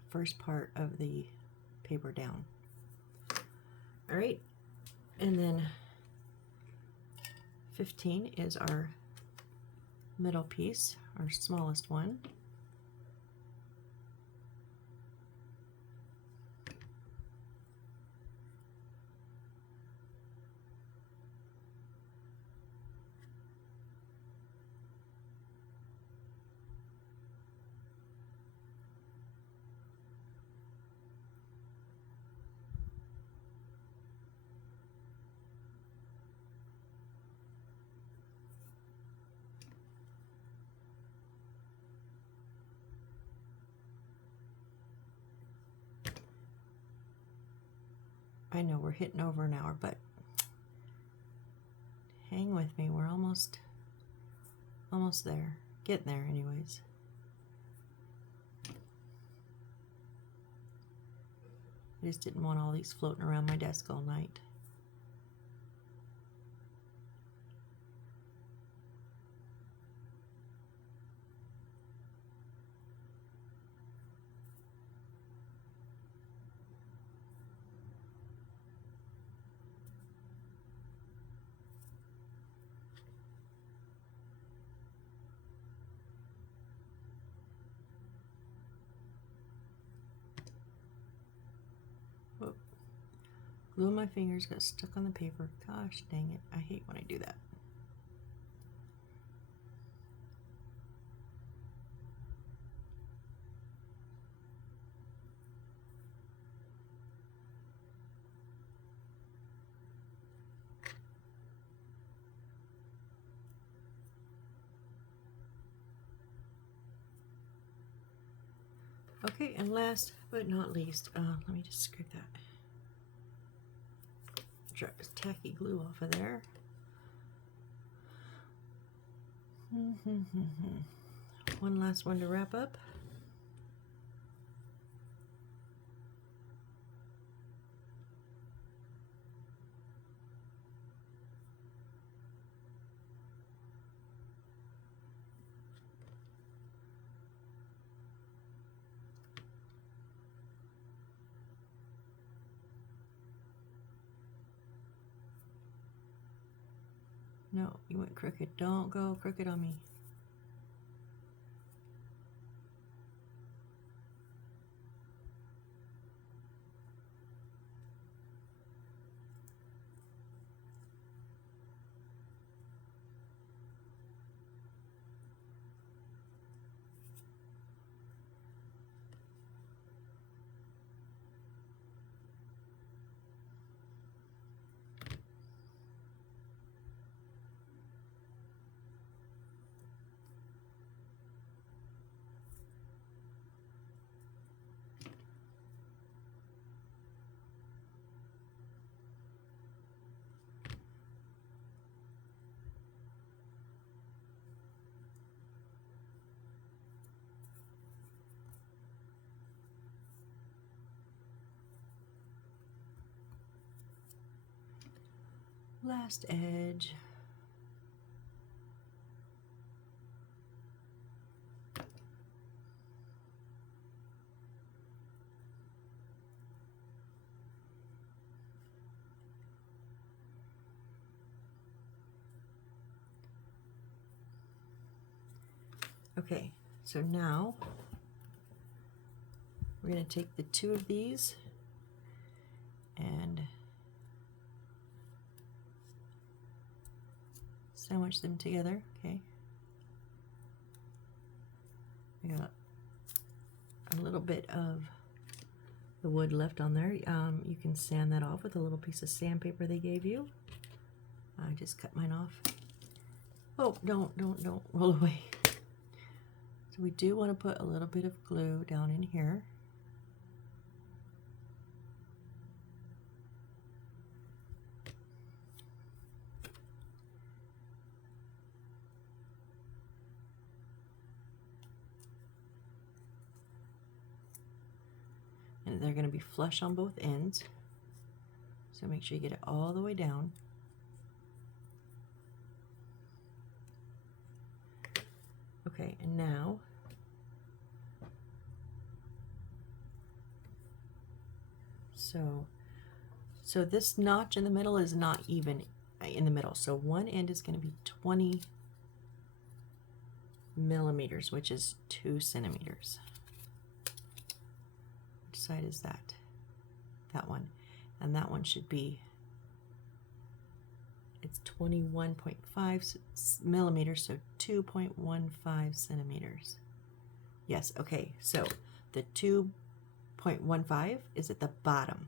first part of the paper down. All right, and then 15 is our middle piece, our smallest one. I know we're hitting over an hour, but hang with me. We're almost there. Getting there anyways. I just didn't want all these floating around my desk all night. Whoop. Glue on my fingers got stuck on the paper. Gosh dang it. I hate when I do that. Okay, and last but not least, let me just scrape that tacky glue off of there. One last one to wrap up. No, you went crooked. Don't go crooked on me. Last edge. Okay, so now we're going to take the two of these and sandwich them together. Okay, I got a little bit of the wood left on there. You can sand that off with a little piece of sandpaper they gave you. I just cut mine off. Oh, don't roll away. So we do want to put a little bit of glue down in here. And they're going to be flush on both ends. So make sure you get it all the way down. Okay, and now so this notch in the middle is not even in the middle. So one end is going to be 20 millimeters, which is 2 centimeters. Which side is that? That one. And that one should be, it's 21.5 millimeters, so 2.15 centimeters. Yes, okay, so the 2.15 is at the bottom.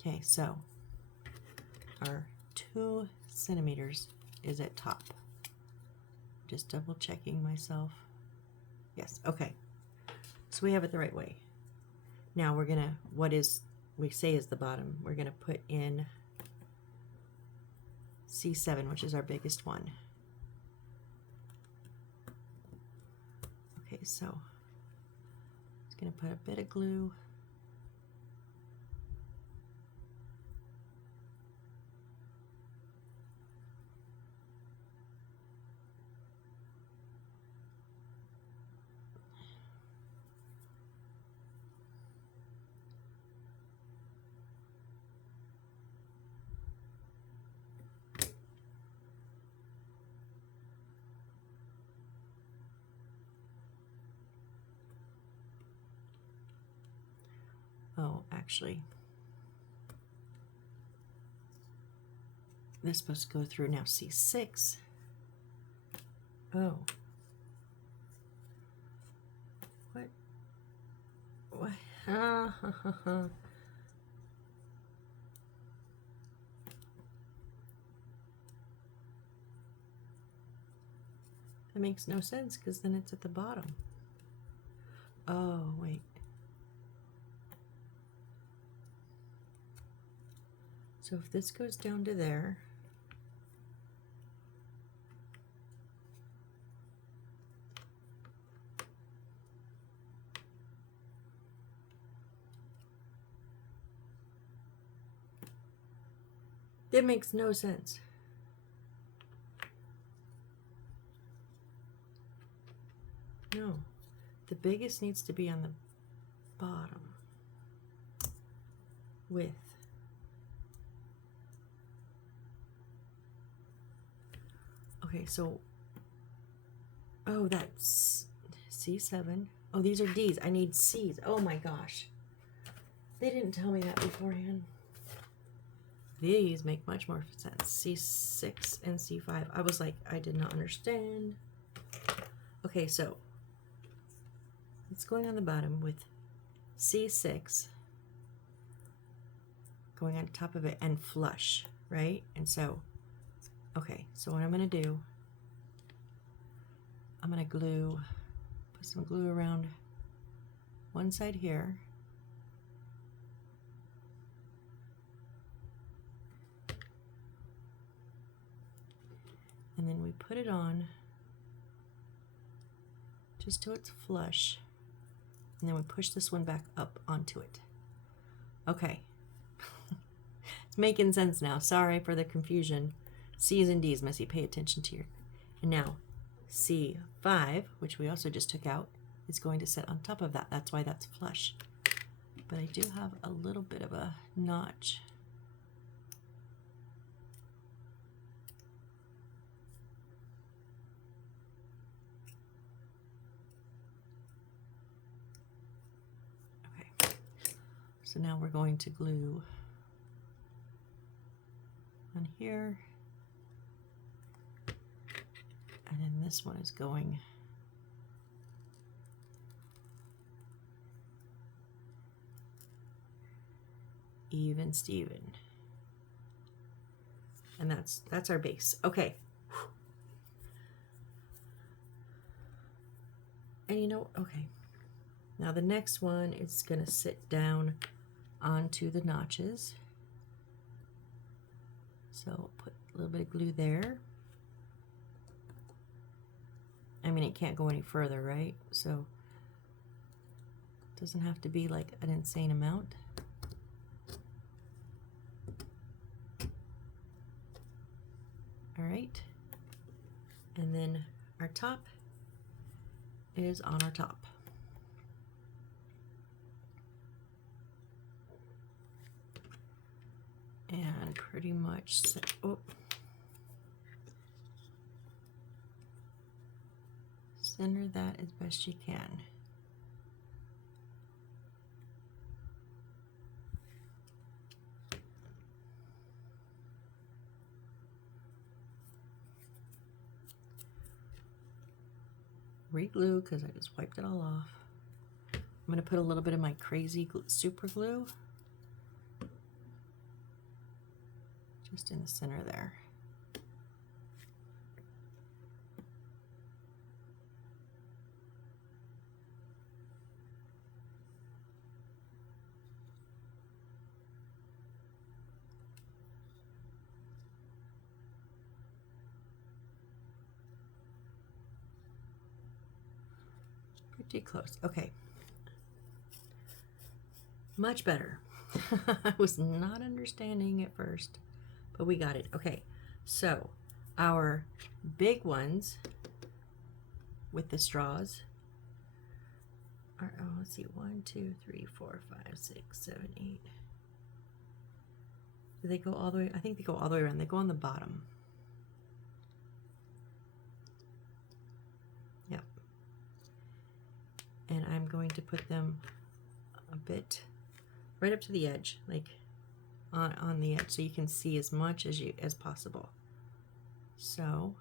Okay, so our 2 centimeters is at top. Just double checking myself. Yes, okay. So we have it the right way. Now we're gonna, what is, we say is the bottom, we're gonna put in C7, which is our biggest one. Okay, so just gonna put a bit of glue. Oh, actually, this is supposed to go through now C6. Oh. What? What? That makes no sense because then it's at the bottom. Oh, wait. So if this goes down to there, that makes no sense. No, the biggest needs to be on the bottom with. Okay, so, oh, that's C7. Oh, these are D's. I need C's. Oh my gosh. They didn't tell me that beforehand. These make much more sense. C6 and C5. I was like, I did not understand. Okay, so it's going on the bottom with C6 going on top of it and flush, right? And so, okay, so what I'm gonna do, I'm gonna glue, put some glue around one side here. And then we put it on just till it's flush. And then we push this one back up onto it. Okay. It's making sense now. Sorry for the confusion. C's and D's, Missy, pay attention to your. And now C5, which we also just took out, is going to sit on top of that. That's why that's flush. But I do have a little bit of a notch. Okay. So now we're going to glue on here. And then this one is going even Steven. And that's our base. Okay. And you know, okay. Now the next one is going to sit down onto the notches. So put a little bit of glue there. I mean, it can't go any further, right? So it doesn't have to be like an insane amount. All right. And then our top is on our top. And pretty much, oh, center that as best you can. Re-glue because I just wiped it all off. I'm going to put a little bit of my crazy super glue just in the center there. Pretty close. Okay. Much better. I was not understanding at first, but we got it. Okay. So our big ones with the straws are, oh, let's see, 1, 2, 3, 4, 5, 6, 7, 8. Do they go all the way? I think they go all the way around. They go on the bottom. Yep. And I'm going to put them a bit right up to the edge, like on the edge, so you can see as much as possible. So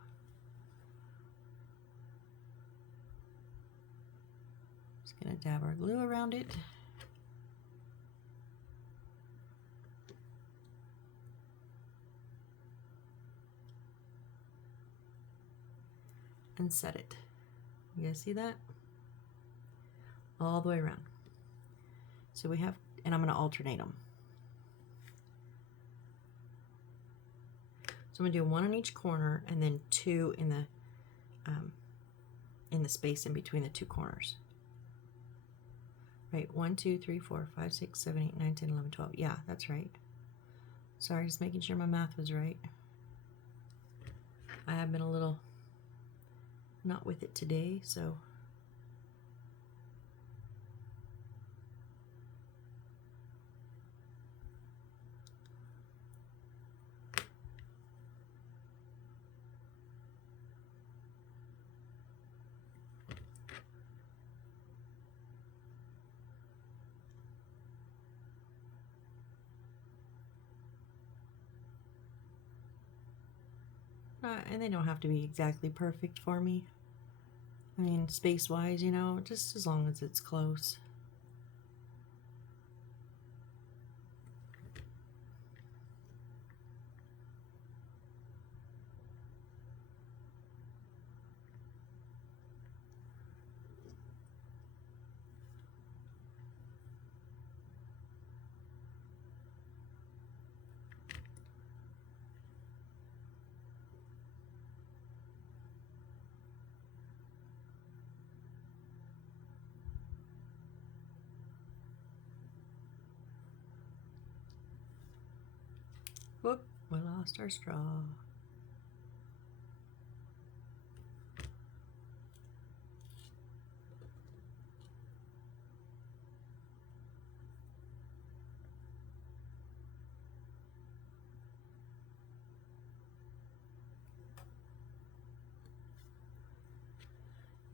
just gonna dab our glue around it. And set it. You guys see that? All the way around. So we have, and I'm going to alternate them. So I'm going to do 1 on each corner and then 2 in the space in between the 2 corners. Right, 1, 2, 3, 4, 5, 6, 7, 8, 9, 10, 11, 12. Yeah, that's right. Sorry, just making sure my math was right. I have been a little not with it today, so and they don't have to be exactly perfect for me. I mean, space-wise, you know, just as long as it's close. Whoop, we lost our straw.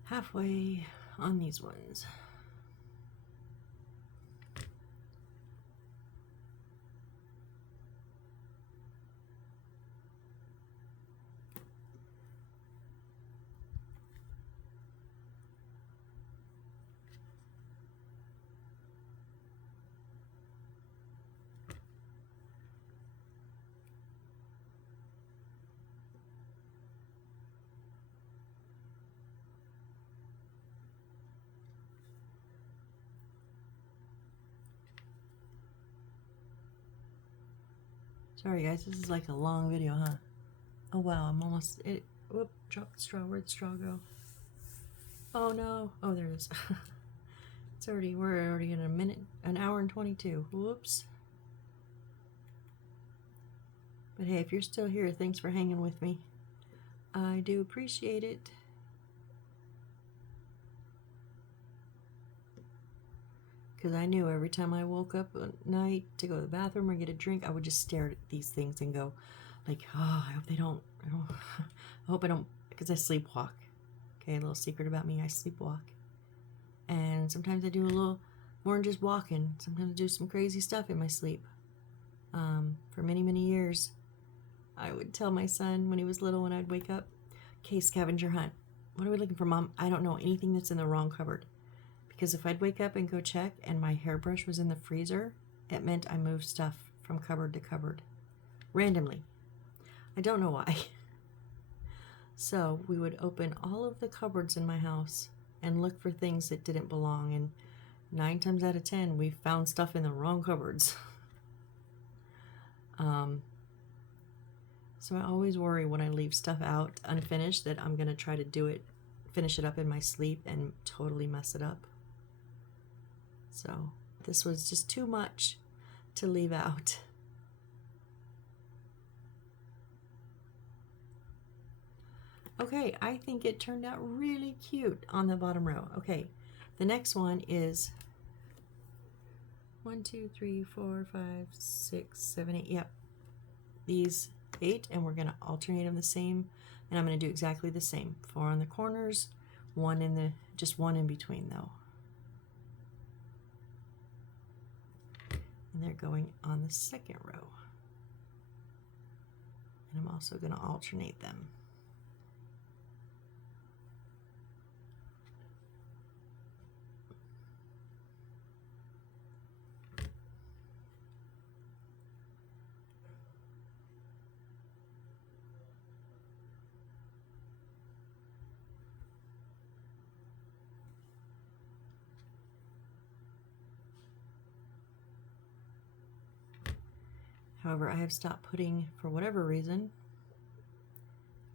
Halfway on these ones. Sorry guys, this is like a long video, huh? Oh wow, I'm almost, whoop, dropped the straw. Where'd the straw go? Oh no, oh there it is. We're already in a minute, an hour and 22. Whoops. But hey, if you're still here, thanks for hanging with me. I do appreciate it. Because I knew every time I woke up at night to go to the bathroom or get a drink, I would just stare at these things and go, like, oh, I hope they don't, I hope I don't, because I sleepwalk. Okay, a little secret about me, I sleepwalk. And sometimes I do a little more than just walking. Sometimes I do some crazy stuff in my sleep. For many, many years, I would tell my son when he was little, when I'd wake up, okay, scavenger hunt. What are we looking for, Mom? I don't know, anything that's in the wrong cupboard. Because if I'd wake up and go check and my hairbrush was in the freezer, it meant I moved stuff from cupboard to cupboard. Randomly. I don't know why. So we would open all of the cupboards in my house and look for things that didn't belong. And 9 times out of 10, we found stuff in the wrong cupboards. So I always worry when I leave stuff out unfinished that I'm going to try to finish it up in my sleep and totally mess it up. So this was just too much to leave out. Okay, I think it turned out really cute on the bottom row. Okay, the next one is 1, 2, 3, 4, 5, 6, 7, 8. Yep, these 8, and we're going to alternate them the same. And I'm going to do exactly the same. 4 on the corners, just one in between though. And they're going on the second row. And I'm also going to alternate them. However, I have stopped putting, for whatever reason,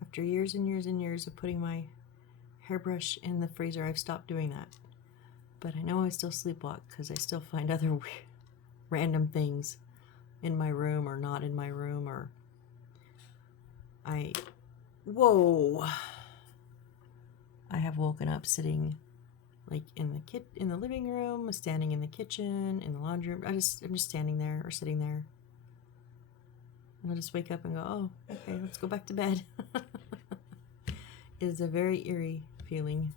after years and years and years of putting my hairbrush in the freezer, I've stopped doing that. But I know I still sleepwalk because I still find other random things in my room or not in my room, or whoa! I have woken up sitting like in the living room, standing in the kitchen, in the laundry room. I'm just standing there or sitting there. And I'll just wake up and go, oh, okay, let's go back to bed. It is a very eerie feeling.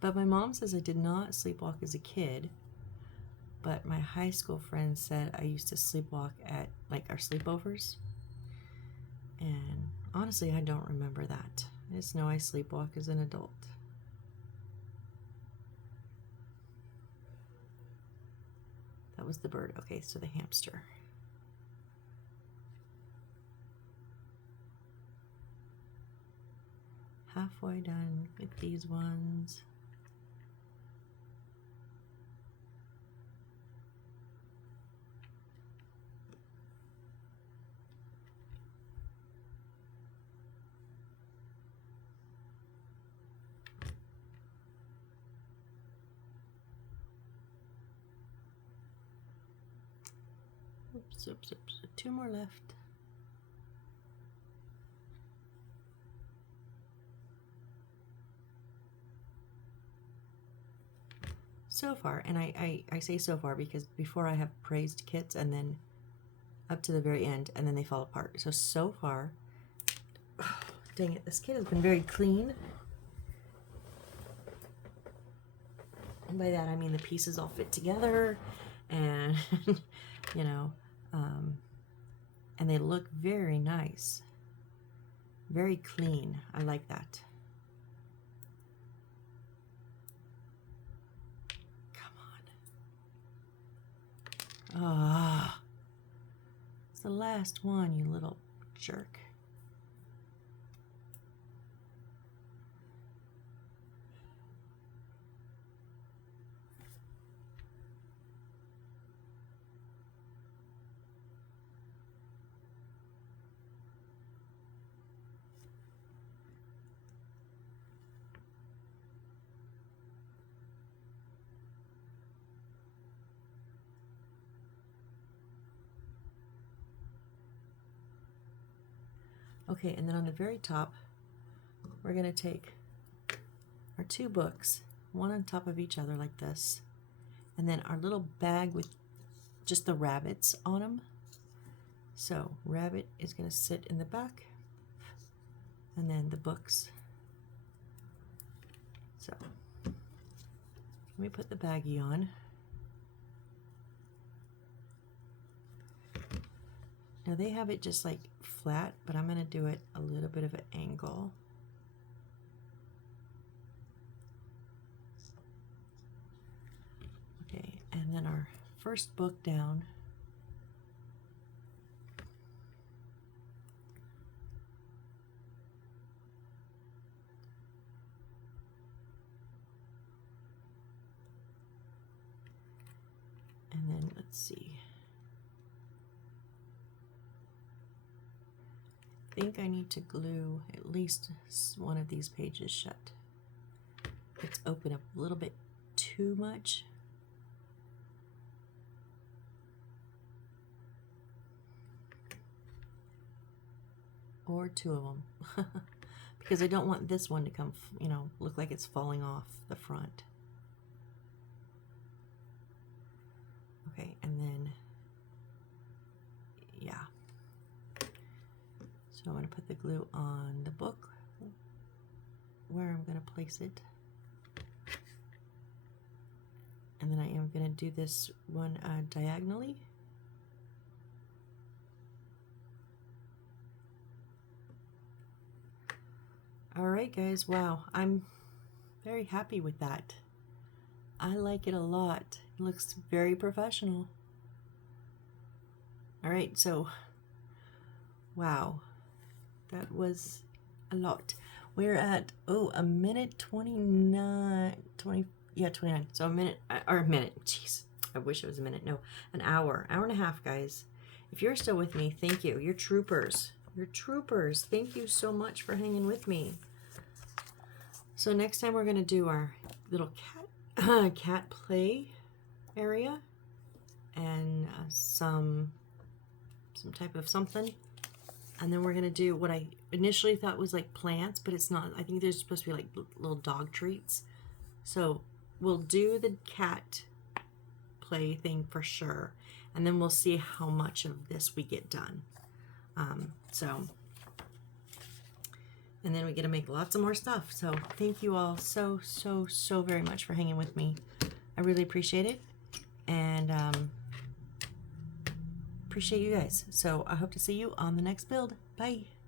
But my mom says I did not sleepwalk as a kid. But my high school friends said I used to sleepwalk at like our sleepovers. And honestly, I don't remember that. I just know I sleepwalk as an adult. That was the bird. Okay, so the hamster. Halfway done with these ones. Oops, oops, oops. 2 more left. So far, and I say so far because before I have praised kits and then up to the very end and then they fall apart. So far, oh, dang it, this kit has been very clean. And by that I mean the pieces all fit together and, you know, and they look very nice. Very clean. I like that. Ah, oh, it's the last one, you little jerk. Okay, and then on the very top, we're going to take our 2 books, one on top of each other like this, and then our little bag with just the rabbits on them. So rabbit is going to sit in the back, and then the books So let me put the baggie on. Now they have it just like flat, but I'm going to do it a little bit of an angle. Okay, and then our first book down. And then let's see. I think I need to glue at least one of these pages shut. It's open up a little bit too much. Or two of them. Because I don't want this one to come, you know, look like it's falling off the front. Okay, and then, yeah. So I'm going to put the glue on the book where I'm going to place it. And then I am going to do this one diagonally. All right, guys. Wow, I'm very happy with that. I like it a lot. It looks very professional. All right, so wow, that was a lot. We're at, oh, a minute 29, 20, yeah, 29. So a minute, or a minute, jeez, I wish it was a minute. No, an hour and a half, guys. If you're still with me, thank you. You're troopers. You're troopers. Thank you so much for hanging with me. So next time we're going to do our little cat play area and some type of something. And then we're going to do what I initially thought was like plants, but it's not. I think there's supposed to be like little dog treats. So we'll do the cat play thing for sure. And then we'll see how much of this we get done. And then we get to make lots of more stuff. So thank you all so very much for hanging with me. I really appreciate it. And appreciate you guys. So I hope to see you on the next build. Bye.